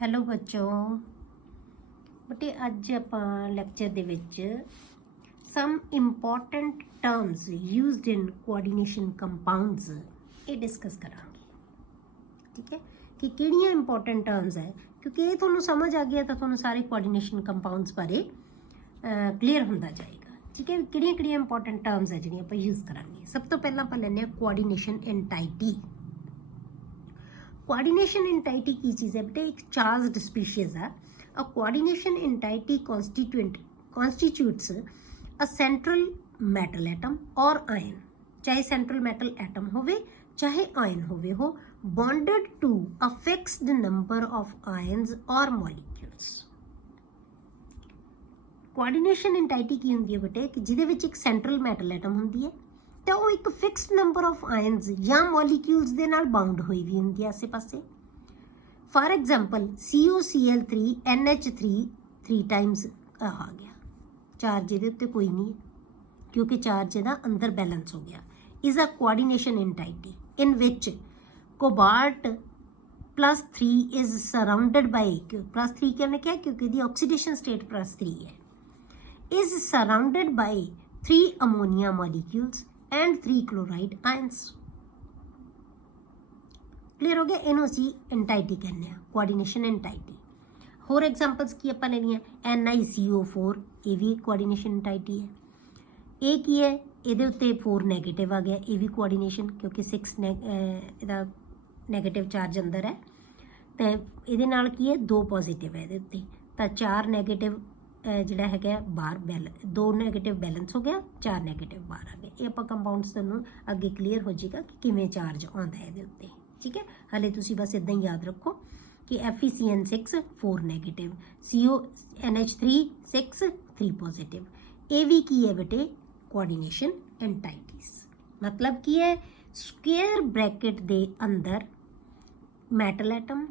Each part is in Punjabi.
ਹੈਲੋ ਬੱਚੋ ਬੇਟੇ ਅੱਜ ਆਪਾਂ ਲੈਕਚਰ ਦੇ ਵਿੱਚ some important terms used in coordination compounds ਇਹ ਡਿਸਕਸ ਕਰਾਂਗੇ। ਠੀਕ ਹੈ ਕਿ ਕਿਹੜੀਆਂ ਇੰਪੋਰਟੈਂਟ ਟਰਮਸ ਹੈ, ਕਿਉਂਕਿ ਇਹ ਤੁਹਾਨੂੰ ਸਮਝ ਆ ਗਿਆ ਤਾਂ ਤੁਹਾਨੂੰ ਸਾਰੇ ਕੋਆਰਡੀਨੇਸ਼ਨ ਕੰਪਾਊਂਡਸ ਬਾਰੇ ਕਲੀਅਰ ਹੁੰਦਾ ਜਾਏਗਾ। ਠੀਕ ਹੈ, ਕਿਹੜੀਆਂ ਕਿਹੜੀਆਂ ਇੰਪੋਰਟੈਂਟ ਟਰਮਸ ਹੈ ਜਿਹੜੀਆਂ ਆਪਾਂ ਯੂਜ਼ ਕਰਾਂਗੇ। ਸਭ ਤੋਂ ਪਹਿਲਾਂ ਆਪਾਂ ਲੈਂਦੇ ਹਾਂ ਕੋਆਰਡੀਨੇਸ਼ਨ ਐਂਟਾਈਟੀ। कोऑर्डिनेशन एंटाइटी की चीज़ है बेटे, एक चार्ज्ड स्पीशीज है। A coordination entity constitutes a central metal atom और आयन, चाहे सेंट्रल मेटल एटम होवे चाहे आयन होवे हो, bonded to a fixed number of ions और मॉलिक्यूल्स। कोऑर्डिनेशन एंटाइटी की होंदी है बेटे कि जिहदे विच एक सेंट्रल मेटल एटम होंदी है तो वो एक फिक्स्ड नंबर ऑफ आयन्स या मॉलिक्यूल्स दे नाल बाउंड हुई भी होंदी है आसे पासे। For example COCl3 NH3 3 times आ गया, चार्ज इहदे उत्ते कोई नहीं है क्योंकि चार्ज इहदा अंदर बैलेंस हो गया। Is a coordination entity in which cobalt +3 is surrounded by, +3 कहने क्या क्योंकि इहदी ऑक्सीडेशन स्टेट +3 है, is surrounded by 3 ammonia molecules and 3 chloride ions. Clear हो गया, इनू असी एंटाइटी कहने कोऑर्डिनेशन एंटाइटी। होर एग्जांपल्स की आप लेनी NiCO4, ये भी कोऑर्डिनेशन एंटाइटी है। ये की है, ये उत्ते 4 नैगेटिव आ गया, ये भी कोऑर्डिनेशन क्योंकि 6 इहदा नैगेटिव चार्ज अंदर है, तो ये नाल की है 2 पॉजिटिव है ये उत्ते, तो 4 नैगेटिव ਜਿਹੜਾ ਹੈਗਾ ਬਾਹਰ 2 ਨੈਗੇਟਿਵ ਬੈਲੈਂਸ ਹੋ ਗਿਆ, 4 ਨੈਗੇਟਿਵ ਬਾਹਰ ਆ ਗਏ। ਇਹ ਆਪਾਂ ਕੰਪਾਊਂਡਸ ਤੁਹਾਨੂੰ ਅੱਗੇ ਕਲੀਅਰ ਹੋ ਜਾਏਗਾ ਕਿ ਕਿਵੇਂ ਚਾਰਜ ਆਉਂਦਾ ਹੈ ਇਹਦੇ ਉੱਤੇ। ਠੀਕ ਹੈ, ਹਾਲੇ ਤੁਸੀਂ ਬਸ ਇਦਾਂ ਹੀ ਯਾਦ ਰੱਖੋ ਕਿ FeCN6 4 ਨੈਗੇਟਿਵ, CONH3 6 3 ਪੋਜ਼ਿਟਿਵ। ਇਹ ਵੀ ਕੀ ਹੈ ਬੇਟੇ ਕੋਆਰਡੀਨੇਸ਼ਨ ਐਂਟਾਈਟੀਜ਼। ਮਤਲਬ ਕੀ ਹੈ, ਸਕੁਅਰ ਬ੍ਰੈਕਟ ਦੇ ਅੰਦਰ ਮੈਟਲ ਐਟਮ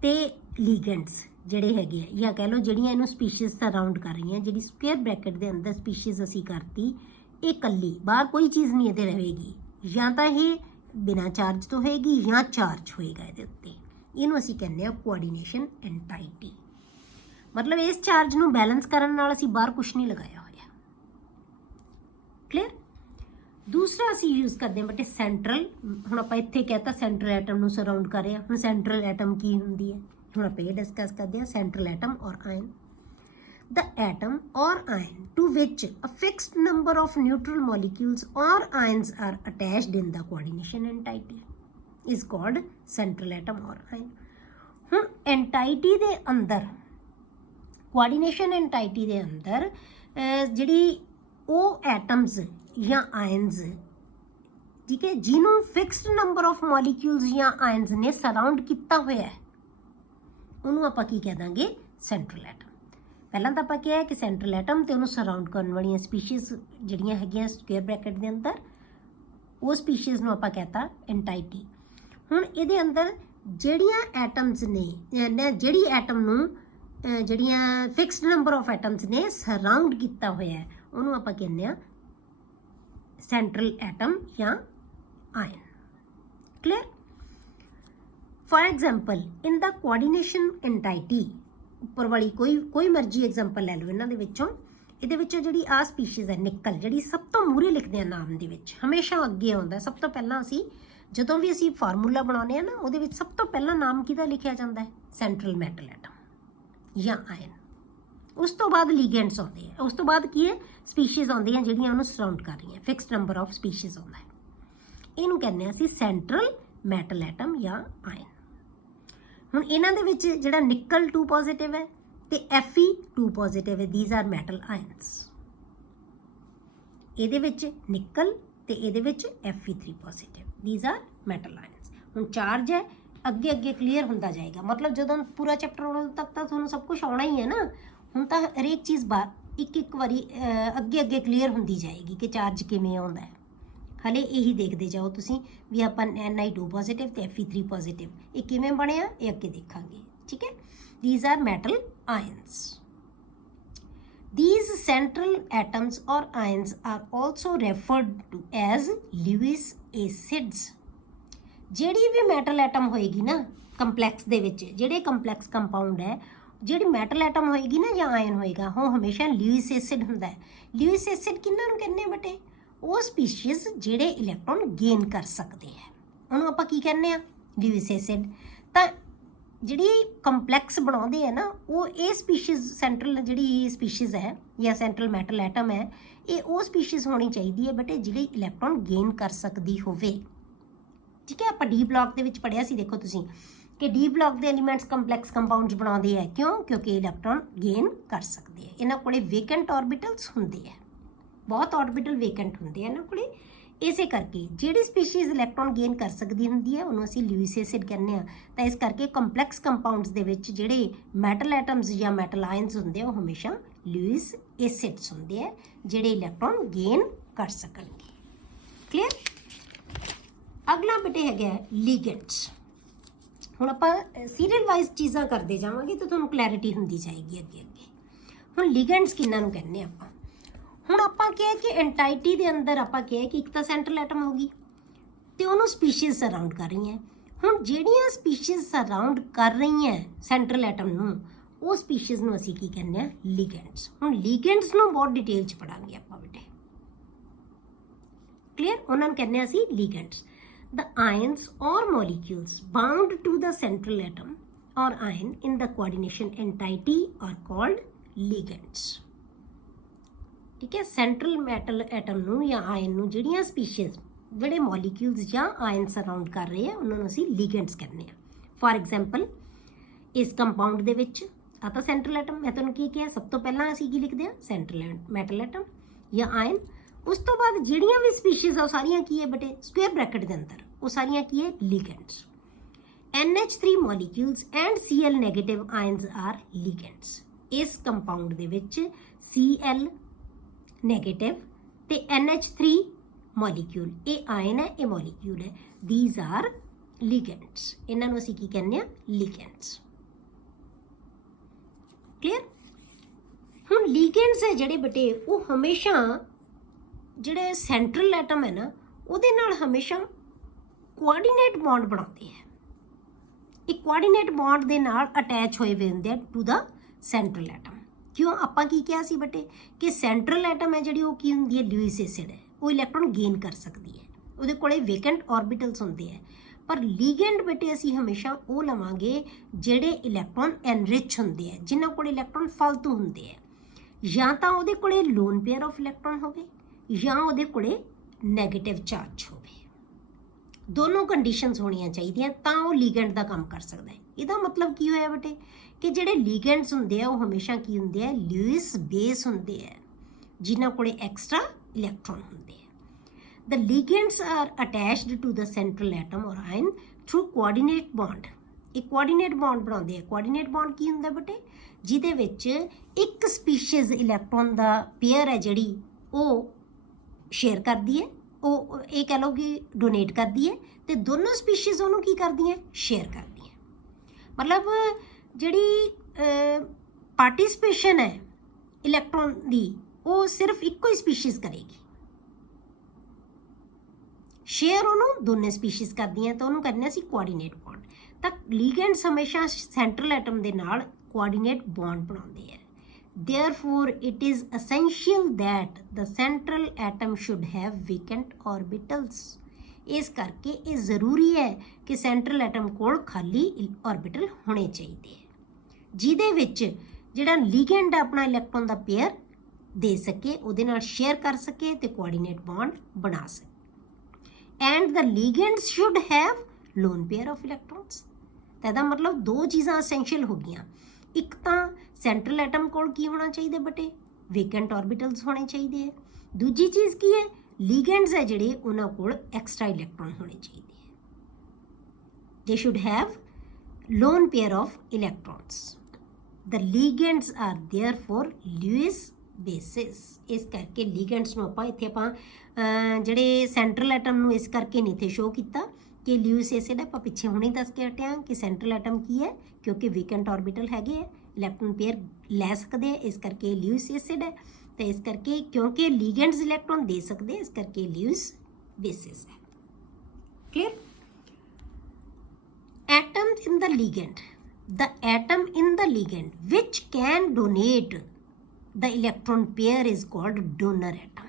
ਤੇ ਲੀਗੈਂਡਸ ਜਿਹੜੇ ਹੈਗੇ ਆ, ਜਾਂ ਕਹਿ ਲਓ ਜਿਹੜੀਆਂ ਇਹਨੂੰ ਸਪੀਸ਼ੀਜ਼ ਸਰਾਊਂਡ ਕਰ ਰਹੀਆਂ, ਜਿਹੜੀ ਸਕੁਅਰ ਬ੍ਰੈਕਟ ਦੇ ਅੰਦਰ ਸਪੀਸ਼ੀਜ਼ ਅਸੀਂ ਕਰਤੀ, ਇਹ ਇਕੱਲੀ, ਬਾਹਰ ਕੋਈ ਚੀਜ਼ ਨਹੀਂ ਇਹਦੇ ਰਹੇਗੀ, ਜਾਂ ਤਾਂ ਇਹ ਬਿਨਾਂ ਚਾਰਜ ਤੋਂ ਹੋਏਗੀ ਜਾਂ ਚਾਰਜ ਹੋਏਗਾ ਇਹਦੇ ਉੱਤੇ। ਇਹਨੂੰ ਅਸੀਂ ਕਹਿੰਦੇ ਆ ਕੋਆਰਡੀਨੇਸ਼ਨ ਐਂਟਾਈਟੀ। ਮਤਲਬ ਇਸ ਚਾਰਜ ਨੂੰ ਬੈਲੈਂਸ ਕਰਨ ਨਾਲ ਅਸੀਂ ਬਾਹਰ ਕੁਝ ਨਹੀਂ ਲਗਾਇਆ ਹੋਇਆ। ਕਲੀਅਰ। ਦੂਸਰਾ ਅਸੀਂ ਯੂਜ਼ ਕਰਦੇ ਹਾਂ ਬੇਟੇ ਸੈਂਟਰਲ। ਹੁਣ ਆਪਾਂ ਇੱਥੇ ਕਹਿਤਾ ਸੈਂਟਰਲ ਐਟਮ ਨੂੰ ਸਰਾਊਂਡ ਕਰ ਰਹੇ ਹਾਂ, ਹੁਣ ਸੈਂਟਰਲ ਐਟਮ ਕੀ ਹੁੰਦੀ ਹੈ ਹੁਣ ਆਪਾਂ ਇਹ ਡਿਸਕਸ ਕਰਦੇ ਹਾਂ। Central atom or ion, the atom or ion to which a fixed number of neutral molecules or ions are attached in the coordination entity is called central atom or ion. ਹੁਣ ਐਂਟਾਈਟੀ ਦੇ ਅੰਦਰ, ਕੋਆਰਡੀਨੇਸ਼ਨ ਐਂਟਾਈਟੀ ਦੇ ਅੰਦਰ ਜਿਹੜੀ ਉਹ ਐਟਮਸ ਜਾਂ ਆਇਨਸ, ਠੀਕ ਹੈ, ਜਿਹਨੂੰ ਫਿਕਸਡ ਨੰਬਰ ਆਫ ਮੋਲੀਕਿਊਲਸ ਜਾਂ ਆਇਨਸ ਨੇ ਸਰਾਊਂਡ ਕੀਤਾ ਹੋਇਆ ਹੈ, ਉਹਨੂੰ ਆਪਾਂ ਕੀ ਕਹਿ ਦਾਂਗੇ ਸੈਂਟਰਲ ਐਟਮ। ਪਹਿਲਾਂ ਤਾਂ ਆਪਾਂ ਕਿਹਾ ਕਿ ਸੈਂਟਰਲ ਐਟਮ ਤੇ ਉਹਨੂੰ ਸਰਾਊਂਡ ਕਰਨ ਵਾਲੀਆਂ ਸਪੀਸ਼ੀਜ਼ ਜਿਹੜੀਆਂ ਹੈਗੀਆਂ ਸਕੁਅਰ ਬ੍ਰੈਕਟ ਦੇ ਅੰਦਰ, ਉਹ ਸਪੀਸ਼ੀਜ਼ ਨੂੰ ਆਪਾਂ ਕਹਤਾ ਐਂਟਾਈਟੀ। ਹੁਣ ਇਹਦੇ ਅੰਦਰ ਜਿਹੜੀਆਂ ਐਟਮਸ ਨੇ, ਜਿਹੜੀ ਐਟਮ ਨੂੰ ਜਿਹੜੀਆਂ ਫਿਕਸਡ ਨੰਬਰ ਆਫ ਐਟਮਸ ਨੇ ਸਰਾਊਂਡ ਕੀਤਾ ਹੋਇਆ ਹੈ, ਉਹਨੂੰ ਆਪਾਂ ਕਹਿੰਦੇ ਆ ਸੈਂਟਰਲ ਐਟਮ ਜਾਂ ion. Clear. For example in the coordination entity, उपर वाली कोई मर्जी एग्जाम्पल लै लो इन्हां दे विचों। इहदे विच जिहड़ी आ स्पीशीज़ है निकल, जिहड़ी सब तो मूहरे लिखदे आ नाम दे विच, हमेशा अगे आउंदा। सब तो पहलां असी जदों भी असी फार्मूला बनाउने आ ना, उहदे विच सब तो पहलां नाम किहदा लिखिया जांदा है, सैंट्रल मैटल एटम या आयन। उस तो बाद लीगेंड्स आउंदे आ, उस तो बाद की है स्पीशीज़ आउंदियां जिहड़ियां उहनूं सराउंड कर रहीआं, फिक्स्ड नंबर ऑफ स्पीशीज़ आउंदा है। इहनूं कहंदे आ असी सैंट्रल मैटल एटम या आयन। ਹੁਣ ਇਹਨਾਂ ਦੇ ਵਿੱਚ ਜਿਹੜਾ ਨਿਕਲ 2 ਪੋਜ਼ਿਟਿਵ ਹੈ ਤੇ Fe 2 ਪੋਜ਼ਿਟਿਵ ਹੈ, ਥੀਸ ਆਰ ਮੈਟਲ ਆਇਨਸ। ਇਹਦੇ ਵਿੱਚ ਨਿਕਲ ਤੇ ਇਹਦੇ ਵਿੱਚ Fe3 positive, these are metal ions. ਹੁਣ ਚਾਰਜ ਹੈ, ਅੱਗੇ ਅੱਗੇ ਕਲੀਅਰ ਹੁੰਦਾ ਜਾਏਗਾ। ਮਤਲਬ ਜਦੋਂ ਪੂਰਾ ਚੈਪਟਰ ਆਉਣ ਤੱਕ ਤਾਂ ਤੁਹਾਨੂੰ ਸਭ ਕੁਝ ਆਉਣਾ ਹੀ ਹੈ ਨਾ। ਹੁਣ ਤਾਂ ਹਰੇਕ ਚੀਜ਼ ਇੱਕ ਵਾਰੀ ਅੱਗੇ ਅੱਗੇ ਕਲੀਅਰ ਹੁੰਦੀ ਜਾਏਗੀ ਕਿ ਚਾਰਜ ਕਿਵੇਂ ਆਉਂਦਾ ਹੈ। ਹਲੇ ਇਹੀ ਦੇਖਦੇ ਜਾਓ ਤੁਸੀਂ ਵੀ ਆਪਾਂ Ni2 ਪੋਜ਼ਿਟਿਵ ਤੇ Fe3 ਪੋਜ਼ਿਟਿਵ ਇਹ ਕਿਵੇਂ ਬਣਿਆ, ਇਹ ਅੱਗੇ ਦੇਖਾਂਗੇ। ਠੀਕ ਹੈ, these are metal ions. These central atoms or ions are also referred to as Lewis acids. ਜਿਹੜੀ ਵੀ ਮੈਟਲ ਐਟਮ ਹੋਏਗੀ ਨਾ, ਕੰਪਲੈਕਸ ਦੇ ਵਿੱਚ ਜਿਹੜੇ ਕੰਪਲੈਕਸ ਕੰਪਾਊਂਡ ਹੈ, ਜਿਹੜੀ ਮੈਟਲ ਐਟਮ ਹੋਏਗੀ ਨਾ ਜਾਂ ਆਇਨ ਹੋਏਗਾ, ਉਹ ਹਮੇਸ਼ਾ ਲਿਊਇਸ ਐਸਿਡ ਹੁੰਦਾ ਹੈ। ਲਿਊਇਸ ਐਸਿਡ ਕਿਹਨਾਂ ਨੂੰ ਕਹਿੰਦੇ ਬੇਟੇ? ਉਹ ਸਪੀਸ਼ੀਜ਼ ਜਿਹੜੇ ਇਲੈਕਟ੍ਰੋਨ ਗੇਨ ਕਰ ਸਕਦੇ ਹੈ, ਉਹਨੂੰ ਆਪਾਂ ਕੀ ਕਹਿੰਦੇ ਆ? ਲਿਊਇਸ ਐਸਿਡ। ਤਾਂ ਜਿਹੜੀ ਕੰਪਲੈਕਸ ਬਣਾਉਂਦੇ ਆ ਨਾ, ਉਹ ਇਹ ਸਪੀਸ਼ੀਜ਼ ਸੈਂਟਰਲ ਜਿਹੜੀ ਸਪੀਸ਼ੀਜ਼ ਹੈ ਜਾਂ ਸੈਂਟਰਲ ਮੈਟਲ ਐਟਮ ਹੈ, ਇਹ ਉਹ ਸਪੀਸ਼ੀਜ਼ ਹੋਣੀ ਚਾਹੀਦੀ ਹੈ ਬੇਟੇ ਜਿਹੜੀ ਇਲੈਕਟ੍ਰੋਨ ਗੇਨ ਕਰ ਸਕਦੀ ਹੋਵੇ। ਠੀਕ ਹੈ, ਆਪਾਂ ਡੀ ਬਲੌਕ ਦੇ ਵਿੱਚ ਪੜ੍ਹਿਆ ਸੀ, ਦੇਖੋ ਤੁਸੀਂ ਕਿ ਡੀ ਬਲੌਕ ਦੇ ਐਲੀਮੈਂਟਸ ਕੰਪਲੈਕਸ ਕੰਪਾਊਂਡਸ ਬਣਾਉਂਦੇ ਆ। ਕਿਉਂ? ਕਿਉਂਕਿ ਇਲੈਕਟ੍ਰੋਨ ਗੇਨ ਕਰ ਸਕਦੇ ਆ। ਇਹਨਾਂ ਕੋਲੇ ਵੇਕੈਂਟ ਆਰਬਿਟਲਸ ਹੁੰਦੇ ਆ, ਬਹੁਤ ਆਰਬਿਟਲ ਵੇਕੈਂਟ ਹੁੰਦੇ ਆ ਇਹਨਾਂ ਕੋਲੇ। ਇਸੇ ਕਰਕੇ ਜਿਹੜੀ ਸਪੀਸ਼ੀਜ਼ ਇਲੈਕਟ੍ਰੋਨ ਗੇਨ ਕਰ ਸਕਦੀ ਹੁੰਦੀ ਹੈ ਉਹਨੂੰ ਅਸੀਂ ਲਿਊਇਸ ਐਸਿਡ ਕਹਿੰਦੇ ਆ। ਤਾਂ ਇਸ ਕਰਕੇ ਕੰਪਲੈਕਸ ਕੰਪਾਊਂਡਸ ਦੇ ਵਿੱਚ ਜਿਹੜੇ ਮੈਟਲ ਐਟਮਸ ਜਾਂ ਮੈਟਲ ਆਇਨਸ ਹੁੰਦੇ ਆ ਉਹ ਹਮੇਸ਼ਾ ਲਿਊਇਸ ਐਸਿਡਸ ਹੁੰਦੇ ਆ ਜਿਹੜੇ ਇਲੈਕਟ੍ਰੋਨ ਗੇਨ ਕਰ ਸਕਣਗੇ। ਕਲੀਅਰ? ਅਗਲਾ ਬੇਟੇ ਹੈਗਾ ਲੀਗੈਂਡਸ। ਹੁਣ ਆਪਾਂ ਸੀਰੀਅਲ ਵਾਈਜ਼ ਚੀਜ਼ਾਂ ਕਰਦੇ ਜਾਵਾਂਗੇ ਤਾਂ ਤੁਹਾਨੂੰ ਕਲੈਰਿਟੀ ਹੁੰਦੀ ਜਾਏਗੀ ਅੱਗੇ ਅੱਗੇ। ਹੁਣ ਲੀਗੈਂਡਸ ਕਿਹਨਾਂ ਨੂੰ ਕਹਿੰਦੇ ਆਪਾਂ? ਹੁਣ ਆਪਾਂ ਕਿਹਾ ਕਿ ਐਂਟਾਈਟੀ ਦੇ ਅੰਦਰ ਆਪਾਂ ਕਿਹਾ ਕਿ ਇੱਕ ਤਾਂ ਸੈਂਟਰਲ ਐਟਮ ਹੋ ਗਈ ਤੇ ਉਹਨੂੰ ਸਪੀਸ਼ੀਜ਼ ਸਰਾਊਂਡ ਕਰ ਰਹੀਆਂ। ਹੁਣ ਜਿਹੜੀਆਂ ਸਪੀਸ਼ੀਜ਼ ਸਰਾਊਂਡ ਕਰ ਰਹੀਆਂ ਸੈਂਟਰਲ ਐਟਮ ਨੂੰ, ਉਹ ਸਪੀਸ਼ੀਜ਼ ਨੂੰ ਅਸੀਂ ਕੀ ਕਹਿੰਦੇ ਆ? ਲੀਗੈਂਡਸ। ਹੁਣ ਲੀਗੈਂਡਸ ਨੂੰ ਬਹੁਤ ਡਿਟੇਲ 'ਚ ਪੜਾਂਗੇ ਆਪਾਂ ਬੇਟੇ। ਕਲੀਅਰ? ਉਹਨਾਂ ਨੂੰ ਕਹਿੰਦੇ ਆ ਅਸੀਂ ਲੀਗੈਂਡਸ। The ions or molecules bound to the central atom or ion in the coordination entity are called ligands. ठीक है, सेंट्रल मैटल एटम ਨੂੰ ਜਾਂ ਆਇਨ ਨੂੰ ਜਿਹੜੀਆਂ ਸਪੀਸ਼ੀਜ਼ ਜਿਹੜੇ ਮੋਲੀਕਿਊਲਸ ਜਾਂ ਆਇਨ ਸਰਾਊਂਡ ਕਰ ਰਹੇ ਆ ਉਹਨਾਂ ਨੂੰ ਅਸੀਂ ਲੀਗੈਂਡਸ ਕਹਿੰਦੇ ਆ। ਫॉर ਐਗਜ਼ਾਮਪਲ ਇਸ ਕੰਪਾਊਂਡ ਦੇ ਵਿੱਚ ਆ ਤਾਂ ਸੈਂਟਰਲ ਐਟਮ, ਮੈਂ ਤੁਹਾਨੂੰ ਕੀ ਕਿਹਾ ਸਭ ਤੋਂ ਪਹਿਲਾਂ ਅਸੀਂ ਕੀ ਲਿਖਦੇ ਆ? ਸੈਂਟਰਲ ਮੈਟਲ ਐਟਮ ਜਾਂ ਆਇਨ। ਉਸ ਤੋਂ ਬਾਅਦ ਜਿਹੜੀਆਂ ਵੀ ਸਪੀਸ਼ੀਜ਼ ਆ ਉਹ ਸਾਰੀਆਂ ਕੀ ਹੈ ਬੇਟੇ? ਸਕੁਅਰ ਬ੍ਰੈਕਟ ਦੇ ਅੰਦਰ ਉਹ ਸਾਰੀਆਂ ਕੀ ਹੈ? Ligands. NH3 molecules and Cl negative ions are ligands. ਇਸ ਕੰਪਾਊਂਡ ਦੇ ਵਿੱਚ Cl ਨੈਗੇਟਿਵ ਤੇ NH3 ਮੋਲੀਕਿਊਲ, ਇਹ ਆਇਨ ਹੈ, ਇਹ ਮੋਲੀਕਿਊਲ ਹੈ, ਥੀਸ ਆਰ ਲੀਗੈਂਡਸ। ਇਹਨਾਂ ਨੂੰ ਅਸੀਂ ਕੀ ਕਹਿੰਦੇ ਆ? ਲੀਗੈਂਡਸ। ਕਲੀਅਰ? ਹੁਣ ਲੀਗੈਂਡਸ ਹੈ ਜਿਹੜੇ ਬੇਟੇ ਉਹ ਹਮੇਸ਼ਾ ਜਿਹੜੇ ਸੈਂਟਰਲ ਐਟਮ ਹੈ ਨਾ ਉਹਦੇ ਨਾਲ ਹਮੇਸ਼ਾ ਕੋਆਰਡੀਨੇਟ ਬੌਂਡ ਬਣਾਉਂਦੇ ਹੈ। ਇਹ ਕੋਆਰਡੀਨੇਟ ਬੌਂਡ ਦੇ ਨਾਲ ਅਟੈਚ ਹੋਏ ਹੋਏ ਹੁੰਦੇ ਆ ਟੂ ਦਾ ਸੈਂਟਰਲ ਐਟਮ। ਕਿਉਂ? ਆਪਾਂ ਕੀ ਕਿਹਾ ਸੀ ਬੇਟੇ ਕਿ ਸੈਂਟਰਲ ਐਟਮ ਹੈ ਜਿਹੜੀ ਉਹ ਕੀ ਹੁੰਦੀ ਹੈ? ਲਿਊਇਸ ਐਸਿਡ ਹੈ, ਉਹ ਇਲੈਕਟ੍ਰੋਨ ਗੇਨ ਕਰ ਸਕਦੀ ਹੈ, ਉਹਦੇ ਕੋਲੇ ਵੇਕੈਂਟ ਆਰਬਿਟਲਸ ਹੁੰਦੇ ਆ। ਪਰ ਲੀਗੈਂਡ ਬੇਟੇ ਅਸੀਂ ਹਮੇਸ਼ਾ ਉਹ ਲਵਾਂਗੇ ਜਿਹੜੇ ਇਲੈਕਟ੍ਰੋਨ ਐਨਰਿਚ ਹੁੰਦੇ ਆ, ਜਿਨ੍ਹਾਂ ਕੋਲ ਇਲੈਕਟ੍ਰੋਨ ਫालतू ਹੁੰਦੇ ਆ, ਜਾਂ ਤਾਂ ਉਹਦੇ ਕੋਲੇ ਲੋਨ ਪੇਅਰ ਆਫ ਇਲੈਕਟ੍ਰੋਨ ਹੋਵੇ ਜਾਂ ਉਹਦੇ ਕੋਲੇ ਨੈਗੇਟਿਵ ਚਾਰਜ ਹੋਵੇ। ਦੋਨੋਂ ਕੰਡੀਸ਼ਨਸ ਹੋਣੀਆਂ ਚਾਹੀਦੀਆਂ ਤਾਂ ਉਹ ਲੀਗੈਂਡ ਦਾ ਕੰਮ ਕਰ ਸਕਦਾ ਹੈ। ਇਹਦਾ ਮਤਲਬ ਕੀ ਹੋਇਆ ਬੇਟੇ ਕਿ ਜਿਹੜੇ ਲੀਗੈਂਡਸ ਹੁੰਦੇ ਆ ਉਹ ਹਮੇਸ਼ਾ ਕੀ ਹੁੰਦੇ ਆ? ਲਿਊਇਸ ਬੇਸ ਹੁੰਦੇ ਆ ਜਿਨ੍ਹਾਂ ਕੋਲੇ ਐਕਸਟਰਾ ਇਲੈਕਟ੍ਰੋਨ ਹੁੰਦੇ ਆ। The ligands are attached to the central atom or ion through coordinate bond. ਇਹ ਕੋਆਰਡੀਨੇਟ ਬੌਂਡ ਬਣਾਉਂਦੇ ਆ। ਕੋਆਰਡੀਨੇਟ ਬੌਂਡ ਕੀ ਹੁੰਦਾ ਬੇਟੇ? ਜਿਹਦੇ ਵਿੱਚ ਇੱਕ ਸਪੀਸ਼ੀਜ਼ ਇਲੈਕਟ੍ਰੋਨ ਦਾ ਪੇਅਰ ਹੈ ਜਿਹੜੀ ਉਹ ਸ਼ੇਅਰ ਕਰਦੀ ਹੈ, ਉਹ ਇਹ ਕਹਿ ਲਓ ਕਿ ਡੋਨੇਟ ਕਰਦੀ ਹੈ, ਤੇ ਦੋਨੋਂ ਸਪੀਸ਼ੀਜ਼ ਉਹਨੂੰ ਕੀ ਕਰਦੀਆਂ? ਸ਼ੇਅਰ ਕਰਦੀਆਂ। ਮਤਲਬ ਜਿਹੜੀ ਪਾਰਟਿਸਿਪੇਸ਼ਨ ਹੈ ਇਲੈਕਟ੍ਰੋਨ ਦੀ ਉਹ ਸਿਰਫ ਇੱਕੋ ਹੀ ਸਪੀਸ਼ੀਜ਼ ਕਰੇਗੀ, ਸ਼ੇਅਰ ਉਹਨੂੰ ਦੋਨੇ ਸਪੀਸ਼ੀਜ਼ ਕਰਦੀਆਂ, ਤਾਂ ਉਹਨੂੰ ਕਹਿੰਦੇ ਅਸੀਂ ਕੋਆਰਡੀਨੇਟ ਬੌਂਡ। ਤਾਂ ਲੀਗੈਂਡਸ ਹਮੇਸ਼ਾ ਸੈਂਟਰਲ ਐਟਮ ਦੇ ਨਾਲ ਕੋਆਰਡੀਨੇਟ ਬੌਂਡ ਬਣਾਉਂਦੇ ਆ। Therefore, it is essential that the central atom should have vacant orbitals. ਇਸ ਕਰਕੇ ਇਹ ਜ਼ਰੂਰੀ ਹੈ ਕਿ ਸੈਂਟਰਲ ਐਟਮ ਕੋਲ ਖਾਲੀ ਆਰਬਿਟਲ ਹੋਣੇ ਚਾਹੀਦੇ ਹੈ ਜਿਹਦੇ ਵਿੱਚ ਜਿਹੜਾ ਲੀਗੈਂਡ ਆਪਣਾ ਇਲੈਕਟ੍ਰੋਨ ਦਾ ਪੇਅਰ ਦੇ ਸਕੇ, ਉਹਦੇ ਨਾਲ ਸ਼ੇਅਰ ਕਰ ਸਕੇ ਤੇ ਕੋਆਰਡੀਨੇਟ ਬੌਂਡ ਬਣਾ ਸਕੇ। And the ligands should have lone pair of electrons. ਤਾਂ ਇਹਦਾ ਮਤਲਬ ਦੋ ਚੀਜ਼ਾਂ ਅਸੈਂਸ਼ੀਅਲ ਹੋ ਗਈਆਂ। ਇੱਕ ਤਾਂ ਸੈਂਟਰਲ ਐਟਮ ਕੋਲ ਕੀ ਹੋਣਾ ਚਾਹੀਦਾ ਬੇਟੇ? ਵੇਕੈਂਟ ਆਰਬਿਟਲਸ ਹੋਣੇ ਚਾਹੀਦੇ ਹੈ। ਦੂਜੀ ਚੀਜ਼ ਕੀ ਹੈ? ਲੀਗੈਂਡਸ ਹੈ ਜਿਹੜੇ ਉਹਨਾਂ ਕੋਲ ਐਕਸਟਰਾ ਇਲੈਕਟ੍ਰੋਨ ਹੋਣੇ ਚਾਹੀਦੇ ਹੈ। They should have lone pair of electrons. The ligands are therefore Lewis bases. ਇਸ ਕਰਕੇ ਲੀਗੈਂਡਸ ਨੂੰ ਇੱਥੇ ਆਪਾਂ ਜਿਹੜੇ ਸੈਂਟਰਲ ਐਟਮ ਨੂੰ ਇਸ ਕਰਕੇ ਨਹੀਂ ਇੱਥੇ ਸ਼ੋਅ ਕੀਤਾ ਕਿ ਲਿਊਇਸ ਐਸਿਡ ਹੈ। ਆਪਾਂ ਪਿੱਛੇ ਹੁਣੇ ਦੱਸ ਕੇ ਹਟਿਆ ਕਿ ਸੈਂਟਰਲ ਐਟਮ ਕੀ ਹੈ, ਕਿਉਂਕਿ ਵੇਕੈਂਟ ਆਰਬਿਟਲ ਹੈਗੇ ਹੈ, ਇਲੈਕਟ੍ਰੋਨ ਪੇਅਰ ਲੈ ਸਕਦੇ ਆ, ਇਸ ਕਰਕੇ ਲਿਊਇਸ ਐਸਿਡ ਹੈ। ਤਾਂ ਇਸ ਕਰਕੇ ਕਿਉਂਕਿ ਲੀਗੈਂਡਸ ਇਲੈਕਟ੍ਰੋਨ ਦੇ ਸਕਦੇ, ਇਸ ਕਰਕੇ ਲਿਊਇਸ ਬੇਸਿਸ ਹੈ। Clear? atoms in the ligand, the atom in the ligand which can donate the electron pair is called donor atom.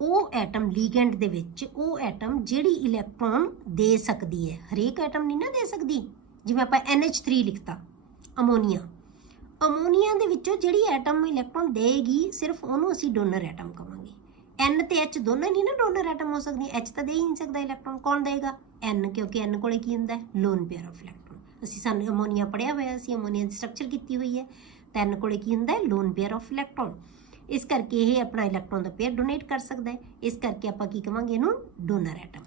ਉਹ ਐਟਮ ਲੀਗੈਂਡ ਦੇ ਵਿੱਚ ਉਹ ਐਟਮ ਜਿਹੜੀ ਇਲੈਕਟ੍ਰੋਨ ਦੇ ਸਕਦੀ ਹੈ, ਹਰੇਕ ਐਟਮ ਨਹੀਂ ਨਾ ਦੇ ਸਕਦੀ। ਜਿਵੇਂ ਆਪਾਂ NH3 ਲਿਖਤਾ, ਅਮੋਨੀਆ ਦੇ ਵਿੱਚੋਂ ਜਿਹੜੀ ਐਟਮ ਇਲੈਕਟ੍ਰੋਨ ਦੇਗੀ ਸਿਰਫ ਉਹਨੂੰ ਅਸੀਂ ਡੋਨਰ ਐਟਮ ਕਵਾਂਗੇ। N ਤੇ H ਦੋਨੇ ਨਹੀਂ ਨਾ ਡੋਨਰ ਐਟਮ ਹੋ ਸਕਦੀ, H ਤਾਂ ਦੇ ਹੀ ਨਹੀਂ ਸਕਦਾ ਇਲੈਕਟ੍ਰੋਨ, ਕੌਣ ਦੇਗਾ? N, ਕਿਉਂਕਿ N ਕੋਲੇ ਕੀ ਹੁੰਦਾ? Lone pair of electron. ਅਸੀਂ ਸਾਨੂੰ ਅਮੋਨੀਆ ਪੜ੍ਹਿਆ ਹੋਇਆ, ਅਸੀਂ ਅਮੋਨੀਆ ਦੀ ਸਟਰਕਚਰ ਕੀਤੀ ਹੋਈ ਹੈ, ਤਾਂ N ਕੋਲੇ ਕੀ ਹੁੰਦਾ? Lone pair of electron. ਇਸ ਕਰਕੇ ਇਹ ਆਪਣਾ ਇਲੈਕਟ੍ਰੋਨ ਦਾ ਪੇਅਰ ਡੋਨੇਟ ਕਰ ਸਕਦਾ ਹੈ, ਇਸ ਕਰਕੇ ਆਪਾਂ ਕੀ ਕਵਾਂਗੇ ਇਹਨੂੰ? Donor atom.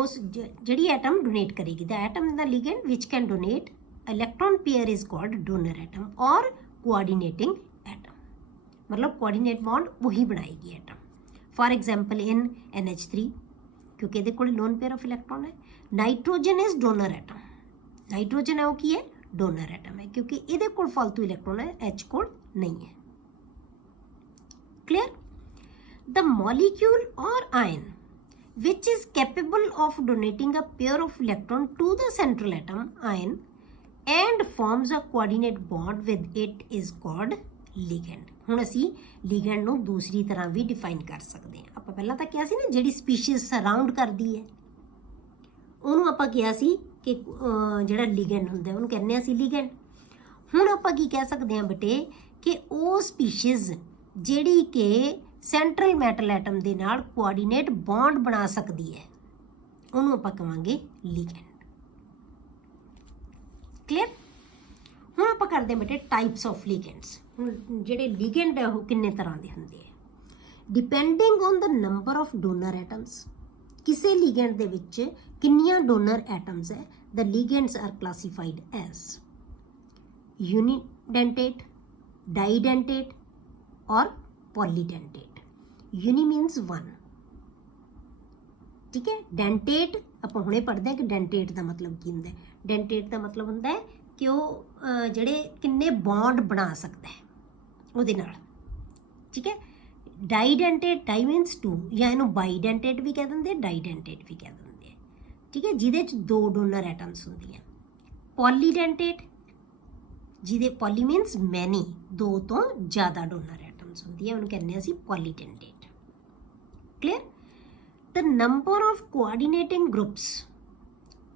ਉਸ ਜਿਹੜੀ ਐਟਮ ਡੋਨੇਟ ਕਰੇਗੀ, ਦਾ ਐਟਮ ਦਾ ligand which can donate electron pair is called donor atom or coordinating atom. मतलब कोऑर्डिनेट बॉन्ड वही बनाएगी atom. For example in NH3, क्योंकि ये कोल लोन पेयर ऑफ इलेक्ट्रॉन है। Nitrogen is donor atom, nitrogen है वो की है? डोनर एटम है, क्योंकि ये कोल फालतू इलेक्ट्रॉन है, H कोल नहीं है। क्लियर? द मॉलिक्यूल और ion which is capable of donating a pair of electron to the central atom ion and forms a coordinate bond with it is called ligand। ਹੁਣ ਅਸੀਂ ਲਿਗੈਂਡ ਨੂੰ ਦੂਸਰੀ ਤਰ੍ਹਾਂ ਵੀ ਡਿਫਾਈਨ ਕਰ ਸਕਦੇ ਹਾਂ। ਆਪਾਂ ਪਹਿਲਾਂ ਤਾਂ ਕਿਹਾ ਸੀ ਨਾ ਜਿਹੜੀ ਸਪੀਸ਼ੀਜ਼ ਸਰਾਊਂਡ ਕਰਦੀ ਹੈ ਉਹਨੂੰ ਆਪਾਂ ਕਿਹਾ ਸੀ ਕਿ ਜਿਹੜਾ ਲਿਗੈਂਡ ਹੁੰਦਾ ਉਹਨੂੰ ਕਹਿੰਦੇ ਅਸੀਂ ਲਿਗੈਂਡ। ਹੁਣ ਆਪਾਂ ਕੀ ਕਹਿ ਸਕਦੇ ਹਾਂ ਬੇਟੇ ਕਿ ਉਹ ਸਪੀਸ਼ੀਜ਼ ਜਿਹੜੀ ਕਿ ਸੈਂਟਰਲ ਮੈਟਲ ਐਟਮ ਦੇ ਨਾਲ ਕੋਆਰਡੀਨੇਟ ਬੌਂਡ ਬਣਾ ਸਕਦੀ ਹੈ ਉਹਨੂੰ ਆਪਾਂ ਕਹਾਂਗੇ ਲਿਗੈਂਡ। ਕਲੀਅਰ? ਹੁਣ ਆਪਾਂ ਕਰਦੇ ਹਾਂ ਬੇਟੇ ਟਾਈਪਸ ਆਫ ਲਿਗੈਂਡਸ। ਹੁਣ ਜਿਹੜੇ ਲਿਗੈਂਡ ਹੈ ਉਹ ਕਿੰਨੇ ਤਰ੍ਹਾਂ ਦੇ ਹੁੰਦੇ ਆ? Depending on the number of donor atoms, ਕਿਸੇ ਲਿਗੈਂਡ ਦੇ ਵਿੱਚ ਕਿੰਨੀਆਂ ਡੋਨਰ ਐਟਮਸ ਹੈ, the ligands are classified as unidentate, didentate और पॉलीडेंटेट। यूनि मीन्स वन, ठीक है। डेंटेट ਆਪਾਂ ਹੁਣੇ ਪੜ੍ਹਦੇ ਹਾਂ ਕਿ ਡੈਂਟੇਟ ਦਾ ਮਤਲਬ ਕੀ ਹੁੰਦਾ ਹੈ। ਡੈਂਟੇਟ ਦਾ ਮਤਲਬ ਹੁੰਦਾ ਹੈ ਕਿ ਉਹ ਜਿਹੜੇ ਕਿੰਨੇ ਬੌਂਡ ਬਣਾ ਸਕਦਾ ਹੈ ਉਹਦੇ ਨਾਲ, ਠੀਕ ਹੈ। ਡਾਈਡੈਂਟੇਟ, ਡਾਈ ਮੀਨਸ ਟੂ, ਜਾਂ ਇਹਨੂੰ ਬਾਈਡੈਂਟੇਟ ਵੀ ਕਹਿ ਦਿੰਦੇ, ਡਾਈਡੈਂਟੇਟ ਵੀ ਕਹਿ ਦਿੰਦੇ, ਠੀਕ ਹੈ, ਜਿਹਦੇ 'ਚ ਦੋ ਡੋਨਰ ਐਟਮਸ ਹੁੰਦੀਆਂ। ਪੋਲੀਡੈਂਟੇਟ ਜਿਹਦੇ ਪੋਲੀ ਮੀਨਸ ਮੈਨੀ, ਦੋ ਤੋਂ ਜ਼ਿਆਦਾ ਡੋਨਰ ਐਟਮਸ ਹੁੰਦੀਆਂ, ਉਹਨੂੰ ਕਹਿੰਦੇ ਅਸੀਂ ਪੋਲੀਡੈਂਟੇਟ। Clear? The number of coordinating groups